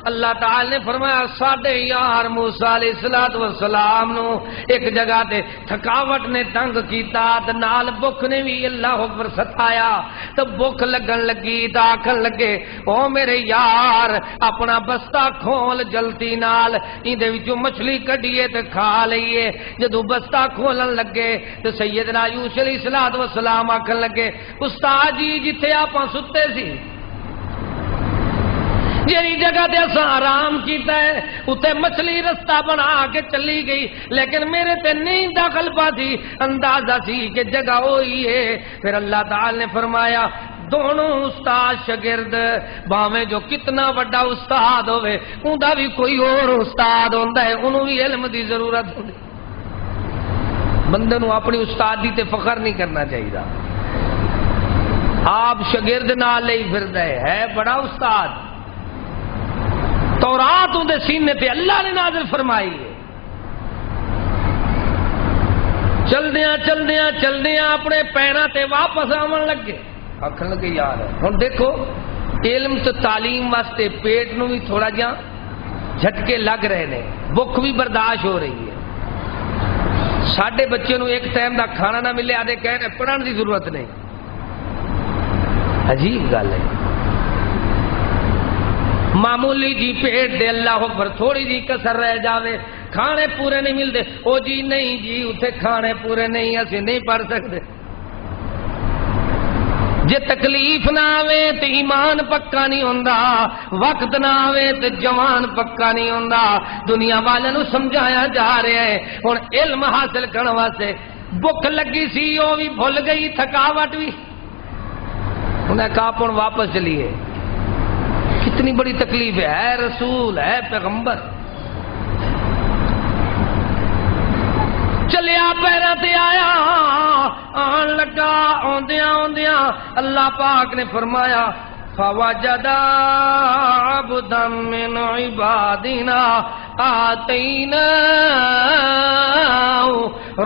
اللہ تعالی نے فرمایا ساڈے یار موسیٰ علیہ السلام نو ایک جگہ تے تھکاوٹ نے تنگ کیتا تے نال بھوک نے بھی اللہ اکبر ستایا. تو بھوک لگن لگی تو آکھن لگے او میرے یار اپنا بستہ کھول جلتی نال ایندے وچوں مچھلی کڈیے تے کھا لئیے. جدوں بستہ کھولن لگے تو سیدنا یوسف علیہ السلام آکھن لگے استاد جی جتھے آپاں ستے سی جیڑی جگہ تے اساں آرام کیتا ہے اتنے مچھلی رستہ بنا کے چلی گئی، لیکن میرے تے نہیں داخل پاتی، اندازہ سی کہ جگہ وہی ہے. پھر اللہ تعالی نے فرمایا دونوں استاد شاگرد باویں جو کتنا بڑا استاد ہوئے اوندا بھی کوئی اور استاد ہوندا ہے، انہوں بھی علم دی ضرورت ہوندی. بندے نو اپنی استادی تے فخر نہیں کرنا چاہیے. آپ شاگرد نال لئی پھردا ہے بڑا استاد. تورات اون دے سینے تے اللہ نے نازل فرمائی ہے. چلدیاں اپنے پیراں تے واپس آون لگے. آکھن لگے یار ہن دیکھو علم تو تعلیم واسطے پیٹ نو بھی تھوڑا جہا جھٹکے لگ رہے نے، بھوک بھی برداشت ہو رہی ہے. ساڈے بچے نو ایک ٹائم دا کھانا نہ ملے آدھے کہہ رہے پڑھن دی ضرورت نہیں. عجیب گل ہے. معمولی جی پیٹ دے اللہ اکبر تھوڑی جی کسر رہ جاوے کھانے پورے نہیں ملتے، او جی نہیں جی اتنے کھانے پورے نہیں اسی نہیں پڑھ سکتے. جے تکلیف نہ آوے تے ایمان پکا نہیں ہوندا، وقت نہ آوے تے جوان پکا نہیں ہوندا. دنیا والے نو سمجھایا جا رہا ہے ہن علم حاصل کرن واسطے. بھوک لگی سی او بھی بھول گئی، تھکاوٹ بھی. انہیں کہا اپن واپس چلیے. کتنی بڑی تکلیف ہے رسول ہے پیغمبر. چلیا پیرا تے آیا آن لگا آندیاں اللہ پاک نے فرمایا فوجد عبدا من عبادنا آتیناه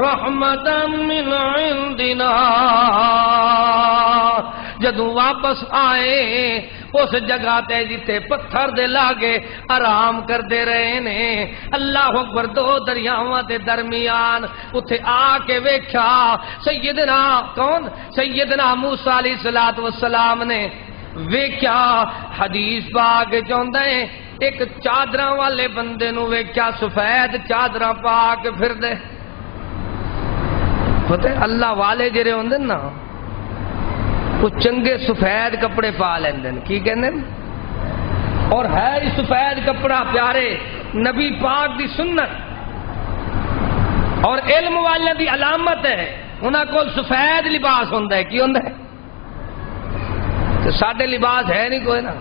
رحمتا من عندنا جدوں واپس آئے اس جگہ تے جتے پتھر دے لاگے آرام کردے رہے نے، اللہ اکبر، دو دریاواں دے درمیان اتھے آ کے ویکھیا سیدنا کون؟ سیدنا موسیٰ علیہ السلام نے ویکھیا، حدیث پاک چاہندا ہے ایک چادراں والے بندے نو ویکھیا، سفید چادراں پا کے پھردے۔ پتہ اللہ والے جڑے ہوندے نا وہ چنگے سفید کپڑے پا لیندے، کی کہندے، اور ہے ہی سفید کپڑا پیارے نبی پاک دی سنت اور علم والے دی علامت ہے، انہاں کول سفید لباس ہوندا ہے، کی ہوندا ہے؟ تے ساڈے لباس ہے نہیں کوئی نا،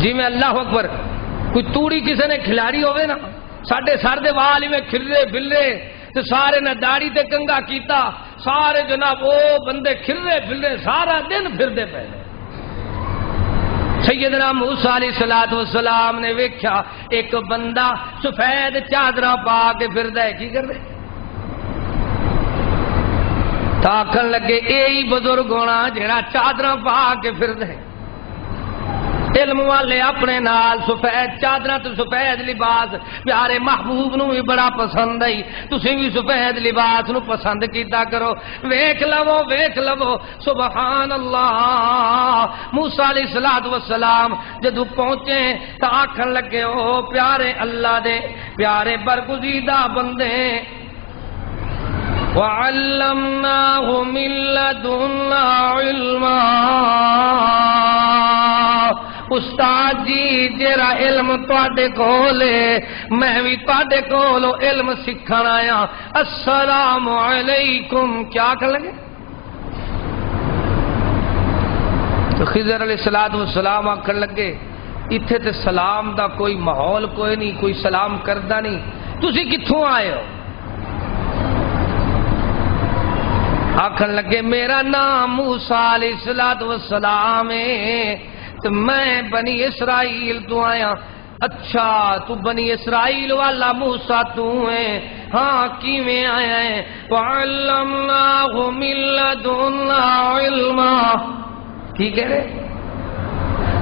جی میں اللہ اکبر کوئی توڑی کسے نے کھلاڑی ہوئے نا، ساڈے سر دے وال میں کھرے بلے تے سارے نے داڑھی تے کنگا کیتا، سارے جناب او بندے کھرے بلے سارا دن پھردے پے۔ سیدنا موسیٰ علیہ السلام نے ویکھیا ایک بندہ سفید چادراں پا کے پھردا ہے، کی کردے؟ تاکن لگے اے بزرگ ہونا جڑا چادراں پا کے پھردے۔ علم والے اپنے نال سفید چادراں تے سفید لباس پیارے محبوب نو بھی بڑا پسند آئی، تسی بھی سفید لباس نو پسند کیتا کرو، ویکھ لو سبحان اللہ۔ موسیٰ علیہ السلام جدو پہنچے تا آکھن لگے او پیارے اللہ دے پیارے برگزیدہ بندے، وَعَلَّمْنَاهُ مِن لَّدُنَّا عِلْمًا، استاد جی جیرا علم تواڈے کول ہے میں بھی تواڈے کول علم سکھن آیا، السلام علیکم، کیا کہن لگے؟ تو خضر علیہ السلام آکھن لگے اتھے تے سلام دا کوئی ماحول کوئی نہیں، کوئی سلام کردا نہیں، تسی کتھوں آئے ہو؟ آکھن لگے میرا نام موسیٰ علیہ السلام ہے تو میں بنی اسرائیل تو آیا۔ اچھا تو بنی اسرائیل والا موسیٰ تو ہے؟ ہاں کیویں آیا ہے؟ وَعَلَّمْنَاهُ مِن لَّدُنَّا عِلْمًا، کی کہہ رہے؟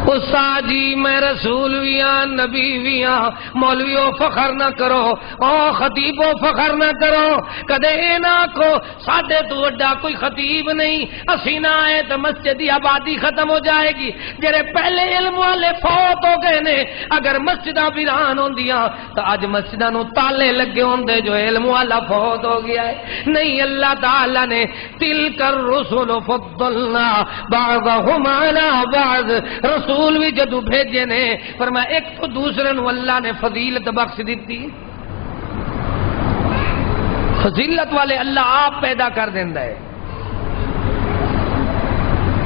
استاد جی میں رسول بھی ہاں نبی بھی ہاں، مولویو فخر نہ کرو، او خطیبو فخر نہ کرو، کدے اے نہ کو ساڈے تو وڈا کوئی خطیب نہیں، اسی نہ آئے تو مسجد کی آبادی ختم ہو جائے گی، جڑے پہلے علم والے فوت ہو گئے نے، اگر مسجداں ویران ہوندیاں تو اج مسجداں نو تالے لگے ہوندے جو علم والا فوت ہو گیا ہے۔ نہیں، اللہ تعالی نے تلک الرسل فضلنا بعضهم علی بعض، رسول بھی جدو بھیجے نے فرمایا ایک تو دوسرے نو اللہ نے فضیلت بخش دیتی، فضیلت والے اللہ آپ پیدا کر دیندا ہے۔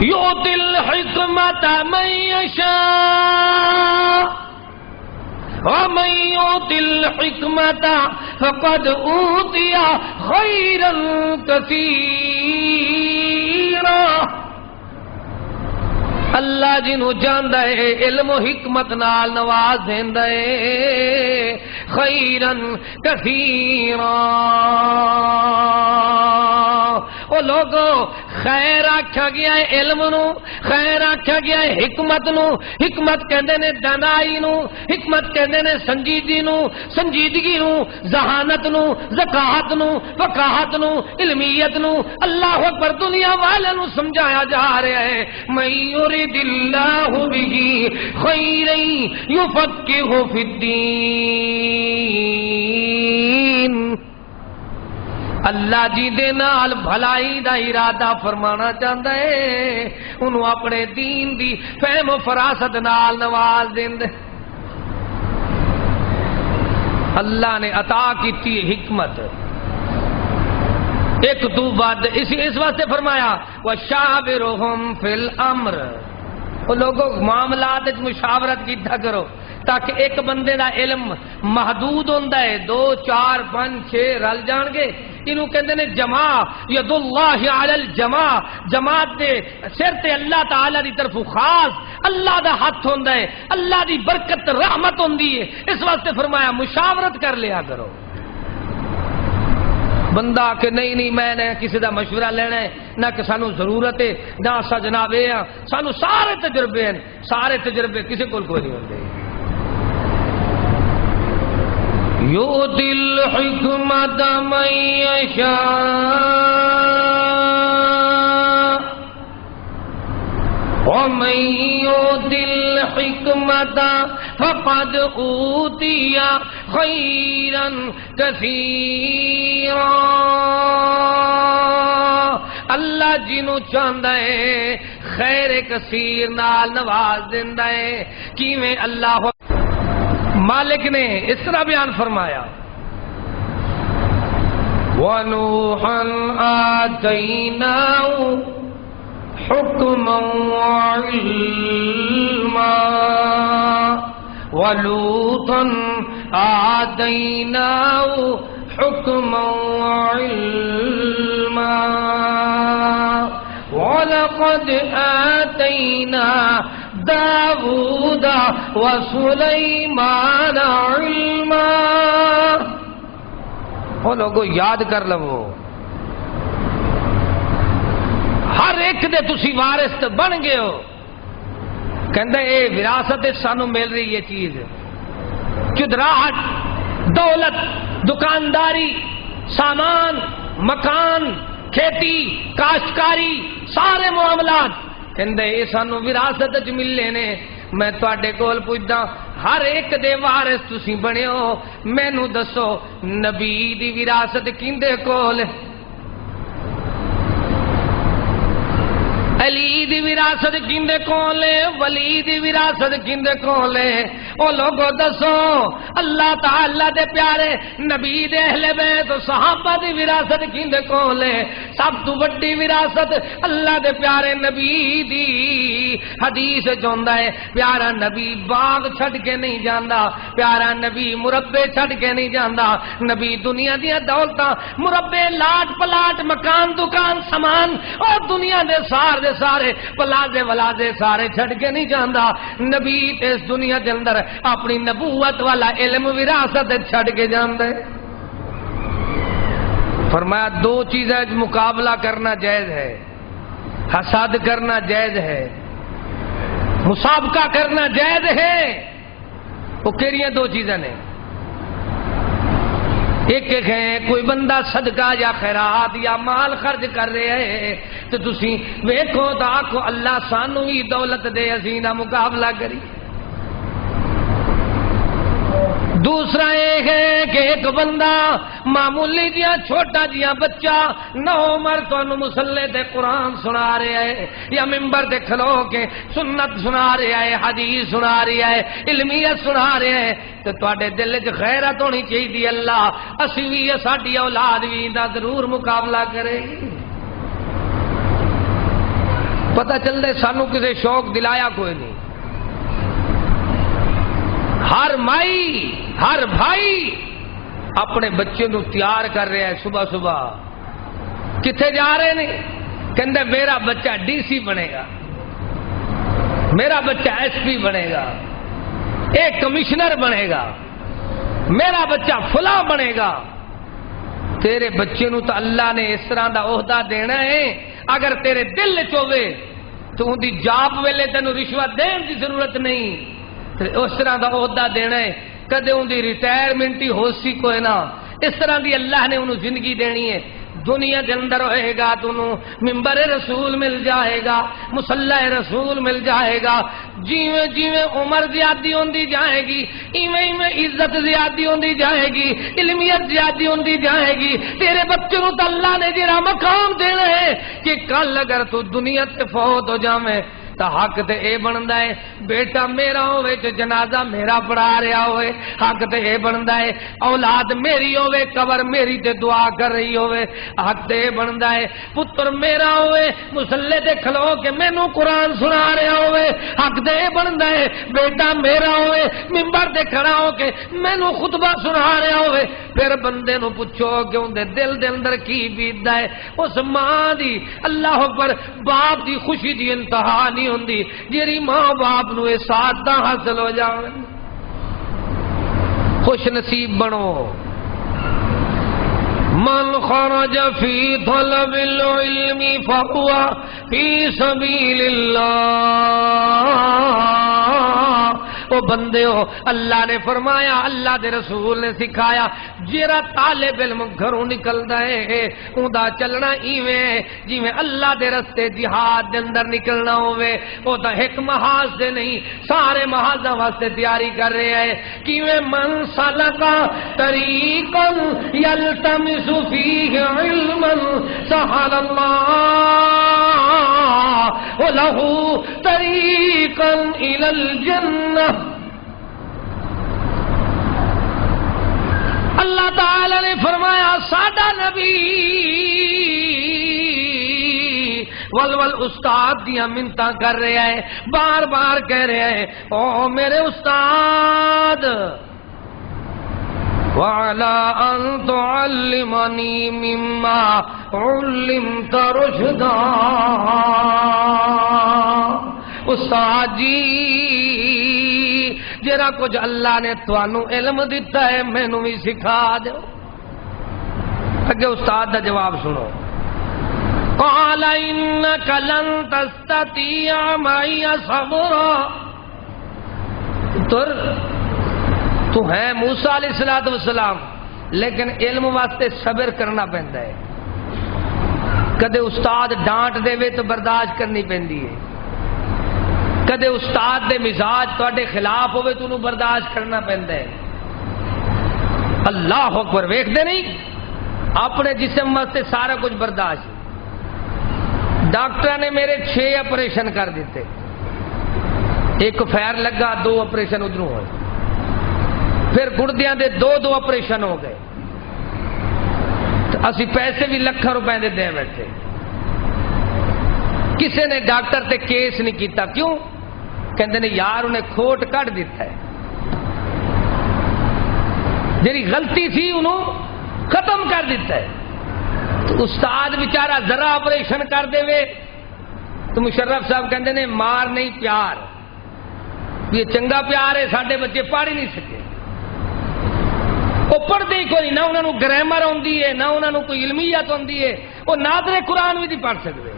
یؤتی الحکمت من یشاء ومن یؤتی الحکمت فقد اوتی خیرا کثیرا، اللہ جنہوں جاندا ہے علم و حکمت نال نواز دیندا ہے، خیرن کثیرا۔ او لوگو خیر آکھیا گیا ہے علم نو، خیر آکھیا گیا ہے حکمت نو، حکمت کہندے نے دانائی نو، حکمت کہندے نے سنجیدگی نو، سنجیدگی نو، ذہانت نو، ذکاہت نو، فقاہت نو، علمیت نو۔ اللہ اکبر، دنیا والے نو سمجھایا جا رہا ہے میں یرید اللہ بہ خیرا یفقہہ فی الدین، اللہ جی دے نال بھلائی دا ارادہ فرمانا چاہتا ہے، انہوں اپنے دین دی فہم و فراست نال نواز دیندے۔ اللہ نے عطا کیتی حکمت، ایک تو بعد اس واسطے فرمایا وَشَاوِرْهُمْ فِي الْأَمْرِ، وہ لوگوں معاملات مشاورت کیتا کرو، تاکہ ایک بندے دا علم محدود ہوندا ہے، 2 4 5 6 رل جان گے، انہوں کہندے نے جمع ید اللہ علی الجمع، جماعت دے سر تے اللہ تعالی دی طرف خاص اللہ دا ہاتھ ہوندا ہے، اللہ دی برکت رحمت ہوندی ہے، اس واسطے فرمایا مشاورت کر لیا کرو۔ بندہ کہ نہیں میں نے کسی دا مشورہ لینا ہے نہ کہ سانو ضرورت ہے نہ اسا جناب اے ہاں سانو سارے تجربے ہیں سارے تجربے کسی کول کوئی نہیں ہوندے یؤتی الحکمت من یشاء ومن یؤت الحکمت فقد اوتی خیرا کثیرا اللہ جنوں چاہندا ہے خیر کثیر نال نواز دیندا ہے کیویں اللہ مالک نے اس طرح بیان فرمایا وَنُوحًا آتَيْنَاهُ حُكْمًا وَعِلْمًا وَلُوطًا آتَيْنَاهُ حُكْمًا وَعِلْمًا وَلَقَدْ آتَيْنَا داود وسلیمان علما وہ لوگوں یاد کر لو ہر ایک دے تسی وارث بن گئے ہو کہندے اے وراثت سانو مل رہی ہے چیز چدراہٹ دولت دکانداری سامان مکان کھیتی کاشتکاری سارے معاملات کہندے اے سانو وراثت وچ ملے نے میں تواڈے کول پوچھدا ہر ایک دے وارث تسی بنے ہو مینوں دسو نبی دی وراثت کیندے کول علی دی وراثت کیندے کول ہے ولی دی وراثت کیندے کول ہے او لوگو دسو اللہ تعالی دے پیارے نبی دے اہل بیت صحابہ دی وراثت کیندے کول ہے سب تو بڑی وراثت اللہ دے پیارے نبی دی حدیث چوندا ہے پیارا نبی باغ چھڈ کے نہیں جاندا پیارا نبی مربے چھڈ کے نہیں جاندا نبی دنیا دی دولتاں مربے لاٹ پلاٹ مکان دکان سامان اور دنیا دے سارے پلازے ولازے سارے چھڈ کے نہیں جاندا نبی تے اس دنیا دے اندر اپنی نبوت والا علم وراثت چھڈ کے جاندا ہے فرمایا دو چیزیں مقابلہ کرنا جائز ہے حسد کرنا جائز ہے مسابقہ کرنا جائز ہے وہ کیڑیاں دو چیزیں نے ایک ہے کوئی بندہ صدقہ یا خیرات یا مال خرچ کر رہے ہے تو تسی ویکھو تو آکھو اللہ سانو ہی دولت دے اسی نہ مقابلہ کری دوسرا یہ ہے کہ ایک بندہ معمولی جہاں چھوٹا جہاں بچہ نو عمر تانوں مصلے تے قرآن سنا رہا ہے یا ممبر تے کھلو کے سنت سنا رہا ہے حدیث سنا رہا ہے علمیت سنا رہا ہے تو تواڈے دل وچ غیرت ہونی چاہیے اللہ اسی بھی ساڈی اولاد بھی دا ضرور مقابلہ کرے گی پتہ چل دے سانو کسے شوق دلایا کوئی نہیں ہر مائی ہر بھائی اپنے بچے نو تیار کر رہا ہے صبح صبح کتنے جا رہے ہیں کہندے میرا بچہ ڈی سی بنے گا میرا بچہ ایس پی بنے گا ایک کمشنر بنے گا میرا بچہ فلاں بنے گا تیرے بچے نو تو اللہ نے اس طرح دا عہدہ دینا ہے اگر تیرے دل چوے تو ان دی جاب ویلے تینوں رشوت دین دی ضرورت نہیں اس طرح دا عہدہ دینا ہے کدے ان دی ریٹائرمنٹ ہی ہو سی کوئی نہ اس طرح دی اللہ نے انہوں زندگی دینی ہے دنیا کے اندر ہوئے گا تو ممبر رسول مل جائے گا مصلی رسول مل جائے گا جیویں جیویں عمر زیادی ہوندی جائے گی ایویں ایویں عزت زیادی ہوندی جائے گی علمیت زیادی ہوندی جائے گی تیرے بچے کو تو اللہ نے جڑا مقام دینا ہے کہ کل اگر تو دنیا سے فوت ہو جاویں تو حق تے اے بندا ہے بیٹا میرا ہوئے تے جنازہ میرا پڑھا رہا ہوئے حق تے اے بندا ہے اولاد میری ہوئے قبر میری تے دعا کر رہی ہوئے حق تے اے بندا ہے پتر میرا ہوئے مصلی تے کھلو کے مینوں قرآن سنا رہا ہوئے حق تے اے بندا ہے بیٹا میرا ہوئے ممبر تے کھڑا ہو کے مینوں خطبہ سنا رہا ہوئے پھر بندے نو پوچھو کہ ان دے دل دے اندر کی بیتدا ہے اس ماں دی اللہ اکبر باپ دی خوشی دی انتہا نہیں ہوندی جیری ماں باپ نو اے سعادتاں حاصل ہو جاون خوش نصیب بنو من خرج فی طلب العلم فهو فی سبیل اللہ۔ او بندیو، اللہ نے فرمایا، اللہ دے رسول نے سکھایا، جیڑا طالب علم گھروں نکلدا ہے اوندا چلنا ایویں جویں اللہ دے رستے جہاد دے اندر نکلنا ہوے۔ او تا ایک محاذ دے نہیں، سارے محاذاں واسطے تیاری کر رہے ہیں۔ کیویں من سلکا طریقا یلتمس فیہ علما سہل اللہ لہ طریقا الی الجنہ۔ اللہ تعالی نے فرمایا ساڈا نبی ول استاد دیا منتاں کر رہا ہے، بار بار کہہ رہا ہے، او میرے استاد، وعلى أن تعلمني مما علمت رشدا۔ استاد جی، جرا کچھ اللہ نے تانوں علم دیتا ہے مینوں بھی سکھا دیو۔ اگے استاد دا جواب سنو، قال انك لن تستطيع معي صبرا۔ تو ہے موسیٰ علیہ السلام، لیکن علم واسطے صبر کرنا پہندا ہے۔ کدے استاد ڈانٹ دے تو برداشت کرنی پہندی ہے، کدے استاد دے مزاج تواڈے خلاف ہوئے تو انہوں برداشت کرنا پہندا ہے۔ اللہ اکبر، ویکھدے نہیں اپنے جسم واسطے سارا کچھ برداشت۔ ڈاکٹر نے میرے 6 آپریشن کر دیتے، ایک فیر لگا، 2 آپریشن ادھروں ہوئے، پھر گردیاں دے 2 آپریشن ہو گئے، اسی پیسے بھی لکھاں روپے دے دے بیٹھے۔ کسی نے ڈاکٹر تے کیس نہیں کیتا، کیوں؟ کہندے نے یار انہیں کھوٹ کٹ دیتا ہے، جیڑی غلطی تھی انہوں ختم کر دیتا ہے۔ تو استاد بیچارہ ذرا آپریشن کر دے وے تو مشرف صاحب کہندے نے مار نہیں پیار، یہ چنگا پیار ہے، ساڈے بچے پڑھ ہی نہیں سکے۔ وہ پڑھتے ہی کوئی، نہ انہوں نے گرامر آتی ہے، نہ انہوں نے کوئی علمیت آتی ہے، وہ نادر قرآن بھی نہیں پڑھ سکتے،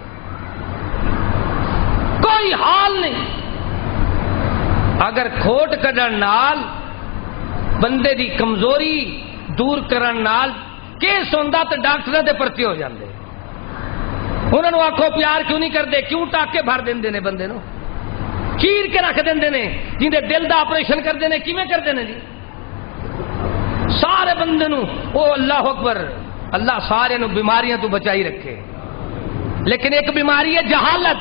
کوئی حال نہیں۔ اگر کھوٹ کڈن نال بندے دی کمزوری دور کرن نال کیس ہوندا تے ڈاکٹراں دے پرچے ہو جاندے۔ انہوں نے آکھو پیار کیوں نہیں کرتے، کیوں ٹاکے بھر دیندے نے بندے نو، چیر کے رکھ دیندے نے، جیندے دل دا آپریشن کردے نے، کیویں کردے نے جی؟ سارے بندے نو، او اللہ اکبر، اللہ سارے نو بیماریاں تو بچائی رکھے۔ لیکن ایک بیماری ہے جہالت،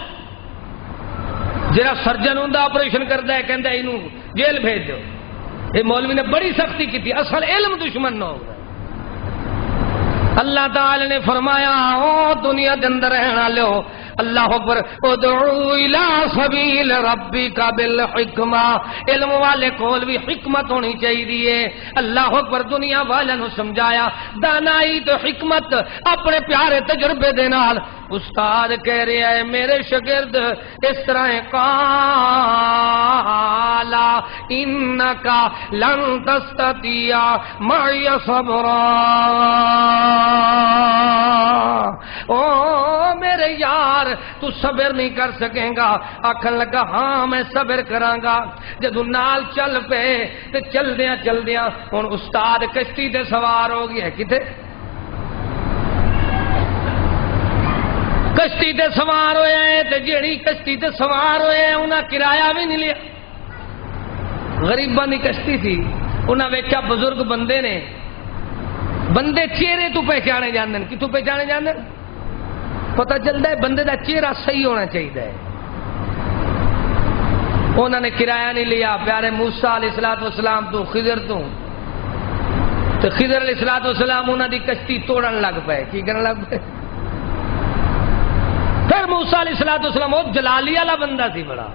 جڑا سرجن ہوندا آپریشن کردا ہے کہندا ہے اینو جیل بھیج دو۔ اے مولوی نے بڑی سختی کی تھی، اصل علم دشمن نہ ہوگا۔ اللہ تعالی نے فرمایا او دنیا دے اندر رہنا لو، اللہ اکبر، ادعو الی سبیل ربک بالحکمہ، علم والے کول بھی حکمت ہونی چاہیے۔ اللہ اکبر، دنیا والے نو سمجھایا دانائی تو حکمت اپنے پیارے تجربے دے نال۔ استاد کہہ رہا ہے میرے شاگرد اس طرح قالا انکا لن تستطیع معی صبرا، او میرے یار تو صبر نہیں کر سکیں گا۔ آکھن لگا ہاں میں صبر کراں گا۔ جدو نال چل پے تے چلدیاں چلدیاں ہن استاد کشتی تے سوار ہو گیا، کتے کشتی تے سوار ہوئے ہیں، تے جیڑی کشتی تے سوار ہوئے ہیں انہاں کرایہ بھی نہیں لیا، غریباں دی کشتی تھی۔ انہاں ویکھیا بزرگ بندے نے، بندے چہرے تو پہچانے جاندے ہیں، کتوں پہچانے جاندے ہیں؟ پتہ چلتا ہے بندے دا چہرہ صحیح ہونا چاہیے۔ انہوں نے کرایہ نہیں لیا، پیارے موسیٰ علیہ السلام تو خضر تو خضر علیہ السلام انہوں دی کشتی توڑن لگ پے، کی کرن لگ پے؟ پھر موسیٰ علیہ السلام وہ جلالی والا بندہ سی بڑا،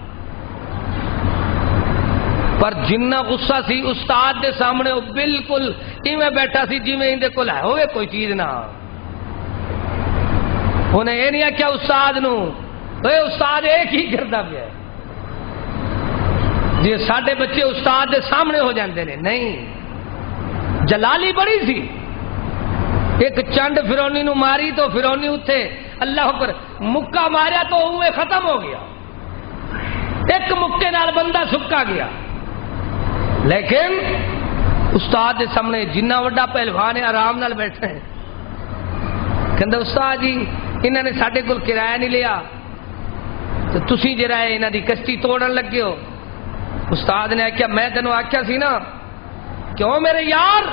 پر جنہ غصہ سی استاد دے سامنے وہ بالکل ایویں بیٹھا سی جی میں اندے کول ہے ہوئے کوئی چیز نہ۔ انہیں یہ نہیں کیا استاد نو، اے استاد ایک ہی کرتا پیا ہے، جی ساڈے بچے استاد دے سامنے ہو جاندے نے، نہیں، جلالی بڑی سی، ایک چنڈ فرونی نو ماری تو فرونی اٹھے اللہ اکبر مکہ ماریا تو اوے ختم ہو گیا، ایک مکے نال بندہ سکا گیا. لیکن استاد دے سامنے جنہ وڈا پہلوان ہے آرام نال بیٹھے ہیں. کہندا استاد جی انہوں نے ساڈے کول کرایہ نہیں لیا تو تسی جڑا ہے انہاں دی کشتی توڑن لگے ہو. استاد نے آخیا میں تینوں آخیا سی نا کیوں میرے یار.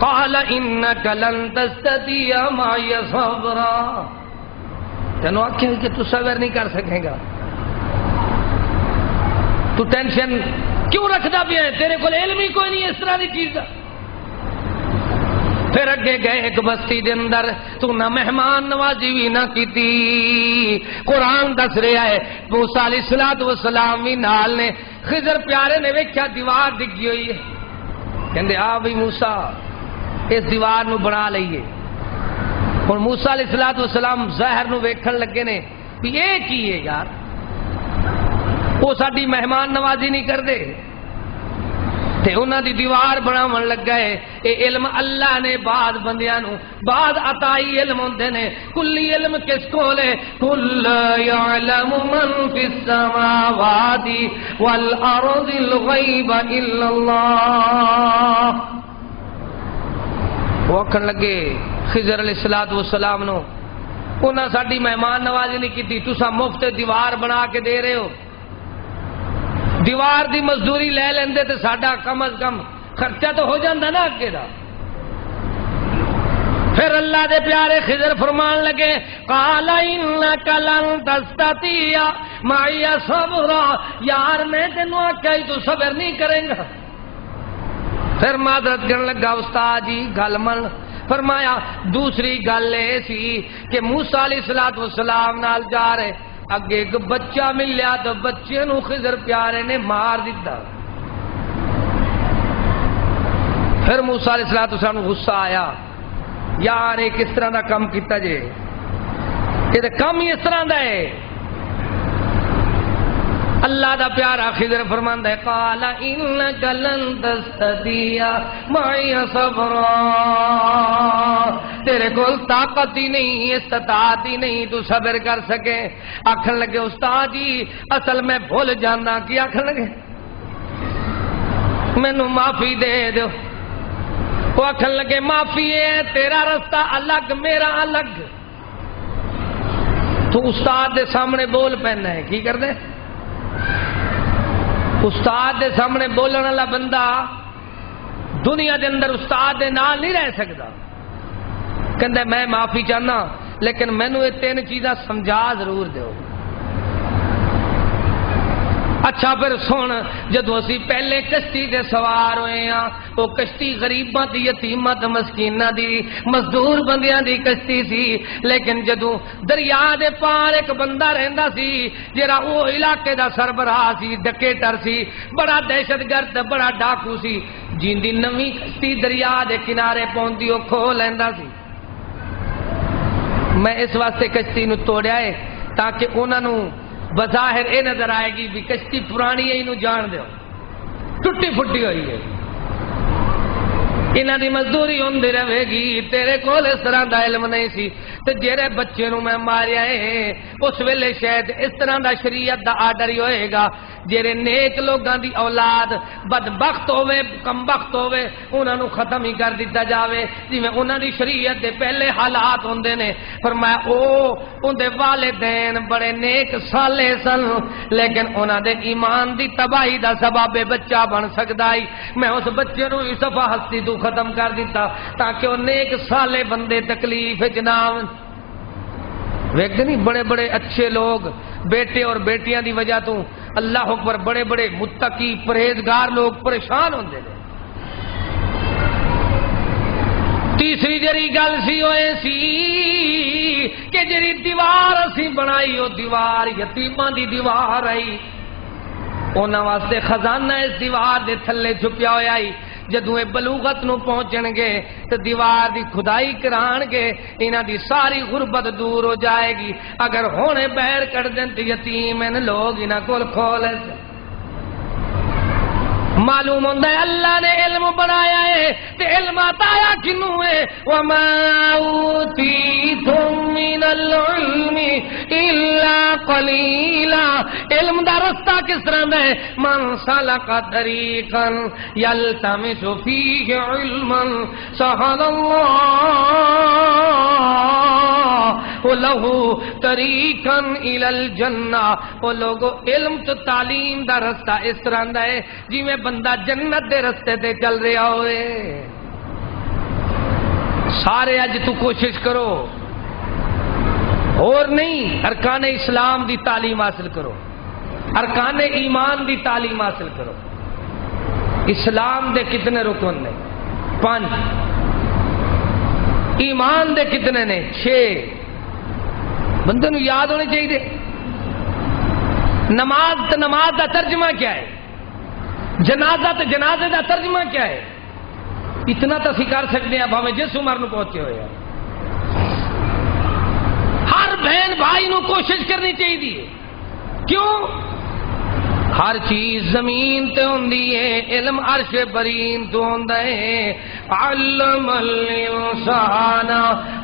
قال انک لن تستطيع معي صبرا، تینوں آخیا کہ تو صبر نہیں کر سکے گا، تو ٹینشن کیوں رکھدا پیا ہے، تیرے کول علم ہی کوئی نہیں اس طرح دی چیز دا. پھر اگے گئے ایک بستی دے اندر تو نہ مہمان نوازی بھی نہ کیتی. قرآن دس رہا ہے موسیٰ علیہ السلام بھی نال نے. خضر پیارے نے ویکھیا دیوار ڈگی ہوئی ہے، کہندے آ بھئی موسیٰ اس دیوار نو بنا لئیے. اور موسیٰ علیہ السلام ظاہر نو ویکھن لگے نے بھی یہ کی ہے یار، وہ ساڈی مہمان نوازی نہیں کردے تے انہاں دی دیوار بناون لگا ہے. اے علم اللہ نے بعد بندیاں نو بعد عطائی علم ہوندے نے. کلی علم کس کول ہے؟ کل یعلم من فی السماوات والارض الغیب الا اللہ. وہ آکھن لگے خضر علیہ السلام نو انہاں ساڈی مہمان نوازی نہیں کیتی، تساں مفت دیوار بنا کے دے رہے ہو. دیوار دی مزدوری لے لیندے تے ساڈا کم از کم خرچہ تو ہو جاندہ نا اگے دا. پھر اللہ دے پیارے خضر فرمان لگے قال انک لن تستطيع معي صبرا، یار میں تینوں آخیا تو صبر نہیں کرے گا. پھر معذرت کرنے لگا استاد جی گل من. فرمایا دوسری گل یہ سی کہ موسیٰ علیہ السلام نال جا رہے اگے ایک بچہ ملیا تو بچے نو خضر پیارے نے مار دیتا. پھر موسیٰ علیہ السلام نو غصہ آیا یار یہ کس طرح دا کام کیتا جے، یہ کام ہی اس طرح دا ہے. اللہ دا پیارا خضر فرماندا ہے قال انک لن تستطيع معي صبرا، تیرے کول طاقت ہی نہیں استطاعت ہی نہیں تو صبر کر سکے. آکھن لگے استاد جی اصل میں بھول جانا کی. آکھن لگے مینوں معافی دے دیو. وہ آکھن لگے معافی ہے تیرا رستہ الگ میرا الگ. تو استاد دے سامنے بول پہنا ہے کی کر دے. استاد دے سامنے بولن والا بندہ دنیا دے اندر استاد دے نال نہیں رہ سکتا. کہندا میں معافی چاہنا لیکن مینوں یہ تین چیزاں سمجھا ضرور دیو. اچھا پھر سن جدو اسی پہلے کشتی دے سوار ہوئے ہاں وہ کشتی غریباں دی یتیماں تے مسکیناں دی مزدور بندیاں دی کشتی سی. لیکن جدو دریا دے پار ایک بندہ رہندا سی جڑا او علاقے دا سربراہ سی ڈکیٹر سی بڑا دہشت گرد بڑا ڈاکو سی جیندی نویں کشتی دریا دے کنارے پوندی او کھو لیندا سی. میں اس واسطے کشتی نو توڑیا ہے تاکہ انہاں نو بظاہر اے نظر آئے گی بھی کشتی پرانی ہے انہوں جان دیو ٹوٹی پھٹی ہوئی ہے انہاں دی مزدوری ہوندی رہے گی. تیرے کول اس طرح دا علم نہیں سی تے جڑے بچے نو میں ماریا ہے اس ویلے شاید اس طرح دا شریعت دا آرڈر ہی ہوئے گا جڑے نیک لوگاں دی اولاد بدبخت ہوے کم بخت ہوے انہاں نو ختم ہی کر دتا جاوے جویں انہاں دی شریعت دے پہلے حالات ہوندے نے. فرمایا او اون دے والدین بڑے نیک صالح سن لیکن انہاں دے ایمان دی تباہی دا سبب بچہ بن سکدا ہے. میں اس بچے نو اس صفا ہستی تو ختم کر دیتا تاکہ وہ نیک صالح بندے تکلیف جناب. ویکھتے نہیں بڑے بڑے اچھے لوگ بیٹے اور بیٹیاں دی وجہ تو اللہ اکبر بڑے بڑے متقی پرہیزگار لوگ پریشان ہوندے نے. تیسری جری گل سی ہوئے سی کہ جری دیوار اسی بنائی وہ دیوار یتیماں دی دیوار آئی انہاں واسطے خزانہ اس دیوار دے تھلے چھپیا ہویا آئی. جدو یہ بلوغت نو پہنچن گے تو دیوار دی کھدائی کران گے انہاں دی ساری غربت دور ہو جائے گی. اگر ہونے بیر کر دیں تو یتیم ان لوگ انہاں کول کھول معلوم ہوتا ہے اللہ نے علم بنایا ہے تے علم عطایا کنوں ہے وما اوتیتم من العلم الا قلیلا علم دا رستہ کس طرح ہے من سلک طریقا یلتمس فیہ علما سہل اللہ لہ طریقا الی الجنہ وہ لوگو علم تو تعلیم دا رستہ اس طرح دا ہے جی میں بندہ جنت دے رستے تے چل رہا ہوئے سارے اج تو کوشش کرو اور نہیں ارکان اسلام دی تعلیم حاصل کرو ارکان ایمان دی تعلیم حاصل کرو اسلام دے کتنے رکن نے 5 ایمان دے کتنے نے 6 بندے نو یاد ہونے چاہیے نماز دا ترجمہ کیا ہے جنازہ تے جنازے دا ترجمہ کیا ہے اتنا تو اسی کر سکتے ہیں اب ہمیں جس عمر نو پہنچے ہوئے ہیں ہر بہن بھائی نو کوشش کرنی چاہیے کیوں ہر چیز زمین تے ہوندی ہے علم عرش برین تو ہوندا ہے علم الانسان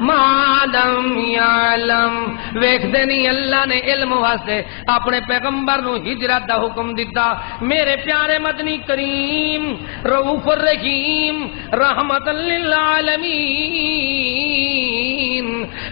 ما لم یعلم ویکھ دے نہیں اللہ نے علم واسطے اپنے پیغمبر نو ہجرت دا حکم دیتا میرے پیارے مدنی کریم رؤوف الرحیم رحمت للعالمین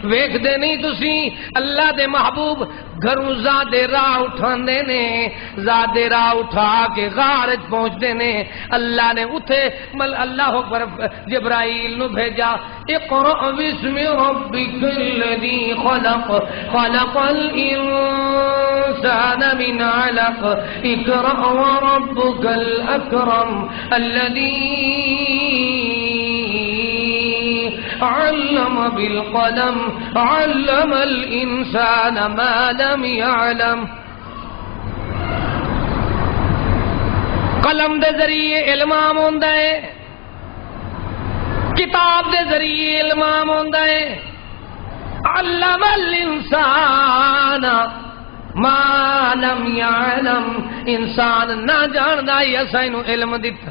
ویکھ دے نہیں تسی اللہ دے محبوب گھروں زادے راہ اٹھاندے نے زادے راہ اٹھا کے غارج پہنچتے نے اللہ نے اتھے اللہ اکبر جبرائیل نو بھیجا اقرأ بسم ربک الذی خلق خلق الانسان من علق اقرأ وربک الاکرم الذی علم بالقلم علم الانسان ما لم يعلم قلم دے ذریعے علم عام ہوندا ہے کتاب دے ذریعے علم عام ہوندا ہے علم الانسان ما لم يعلم انسان نہ جاندا ہے اساں نو علم دتا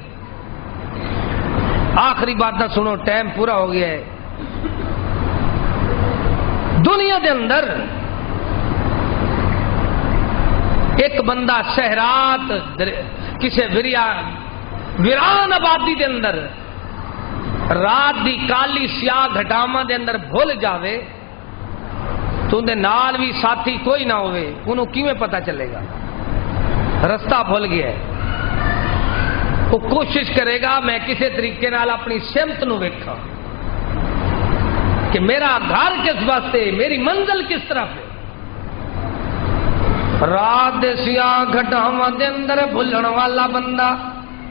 آخری بات نہ سنو ٹائم پورا ہو گیا ہے دنیا دے اندر ایک بندہ صحرات کسی ویران آبادی دے اندر رات دی کالی سیاہ گھٹاواں دے اندر بھول جاوے تو اندے نال بھی ساتھی کوئی نہ ہوئے انہوں کیویں پتہ چلے گا رستہ بھول گیا ہے وہ کوشش کرے گا میں کسی طریقے نال اپنی سمت نو ویکھاں کہ میرا گھر کس واسطے میری منزل کس طرف ہے رات دے سیاہ گھٹاواں دے اندر بھلن والا بندہ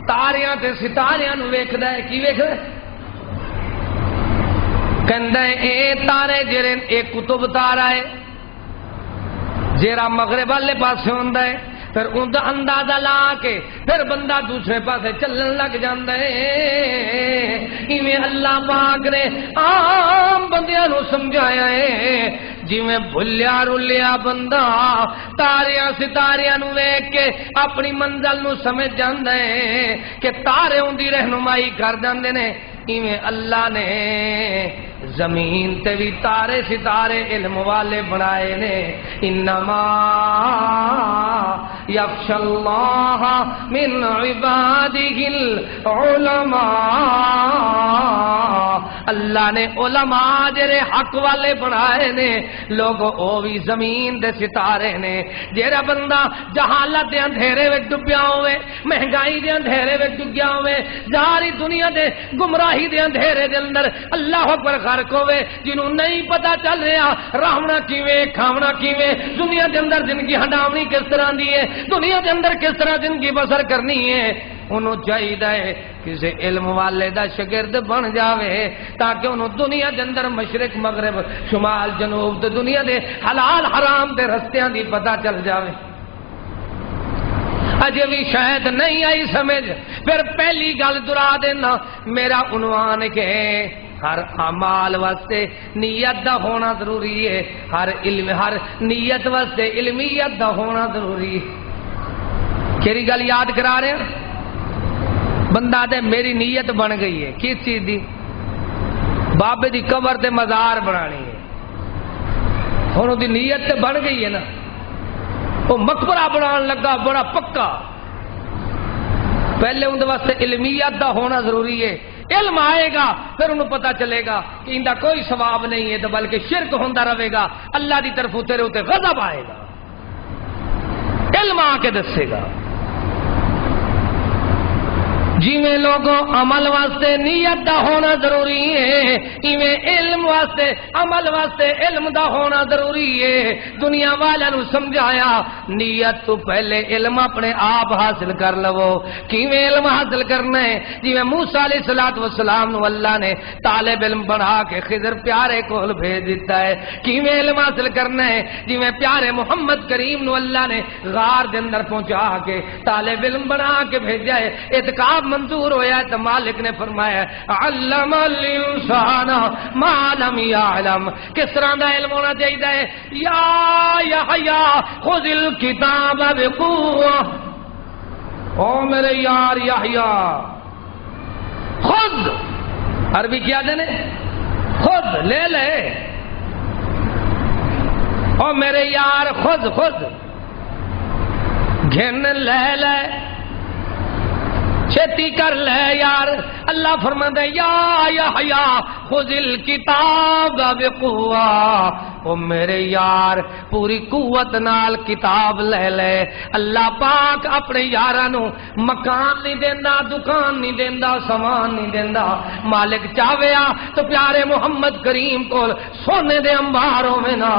تاریاں تے ستاریاں نو ویکھدا ہے کی ویکھدا ہے کہندا ہے اے تارے جڑے اے کتب تارا ہے جیڑا مغرب والے پاسے ہوندا ہے پھر ان دا اندازہ لا کے پھر بندہ دوسرے پاسے چلن لگ جاندا ہے ایویں اللہ پاک نے عام بندیاں نو سمجھایا ہے جویں بھلیا رلیا بندہ تاریاں ستاریاں نو ویکھ کے اپنی منزل نو سمجھ جاندا ہے کہ تارے ان دی رہنمائی کر جاندے نے ایویں اللہ نے زمین تے بھی تارے ستارے علم والے بنائے نے انما یخشی اللہ من عبادہ العلماء اللہ نے علماء جڑے حق والے بنائے نے لوگ او بھی زمین دے ستارے نے جڑا بندہ جہالت دے اندھیرے وچ ڈبیا ہوئے مہنگائی دے اندھیرے وچ ڈبیا ہوئے ساری دنیا دے گمراہی دے اندھیرے دے اندر اللہ اکبر غرق ہوئے جنہوں نہیں پتا چل رہا رہنا کیویں کھاونا کیویں دنیا دے اندر زندگی ہنڈاونی کس طرح دی ہے دنیا دے اندر کس طرح زندگی بسر کرنی ہے انہوں چاہیے کسی علم والے دا شگرد بن جاوے تاکہ انہوں دنیا دے اندر مشرق مغرب شمال جنوب دے دنیا دے حلال حرام دے رستیاں دی پتہ چل جاوے اجے بھی شاید نہیں آئی سمجھ پھر پہلی گل دہرا دینا میرا عنوان کہ ہر اعمال واسطے نیت دا ہونا ضروری ہے ہر نیت واسطے علمیت دا ہونا ضروری ہے کیڑی گل یاد کرا رہے ہیں بندہ دے میری نیت بن گئی ہے کس چیز دی؟ بابے دی قبر تے مزار بنانی ہے. ہن دی نیت تے بن گئی ہے نا. وہ مقبرہ بنان لگا بڑا پکا. پہلے اندر واسطے علمیت دا ہونا ضروری ہے. علم آئے گا پھر انہوں پتا چلے گا کہ اندہ کوئی ثواب نہیں ہے تو بلکہ شرک ہوندہ رہے گا. اللہ دی طرف تیرے ہوتے غضب آئے گا. علم آ کے دسے گا. جی میں لوگوں عمل واسطے نیت دا ہونا ضروری ہے ایویں علم واسطے عمل واسطے علم دا ہونا ضروری ہے. دنیا والوں سمجھایا نیت تو پہلے علم اپنے آپ حاصل کر لو. کیویں علم حاصل کرنا ہے؟ جی میں موسیٰ علیہ السلام نو اللہ نے طالب علم بنا کے خضر پیارے کول بھیج دیتا ہے. کیویں علم حاصل کرنا ہے؟ جی میں پیارے محمد کریم نو اللہ نے غار دے اندر پہنچا کے طالب علم بنا کے بھیجا ہے. اعتکاف منظور ہویا ہے تو مالک نے فرمایا علم الانسان ما لم يعلم. کس طرح دا علم ہونا چاہیے؟ یا یحییٰ خذ الکتاب بقوہ. او میرے یار یحییٰ خود، عربی کیا دینے؟ خود لے لے. او میرے یار خود گھن لے لے، چھتی کر لے یار. اللہ فرماتا ہے یا یحییٰ خذ الکتاب بقوہ. او میرے یار پوری قوت نال کتاب لے لے. اللہ پاک اپنے یارانو مکان نہیں دیندا، دکان نہیں دیندا، سامان نہیں دیندا. مالک چاہویا تو پیارے محمد کریم کو سونے دے انبار ہوے نا،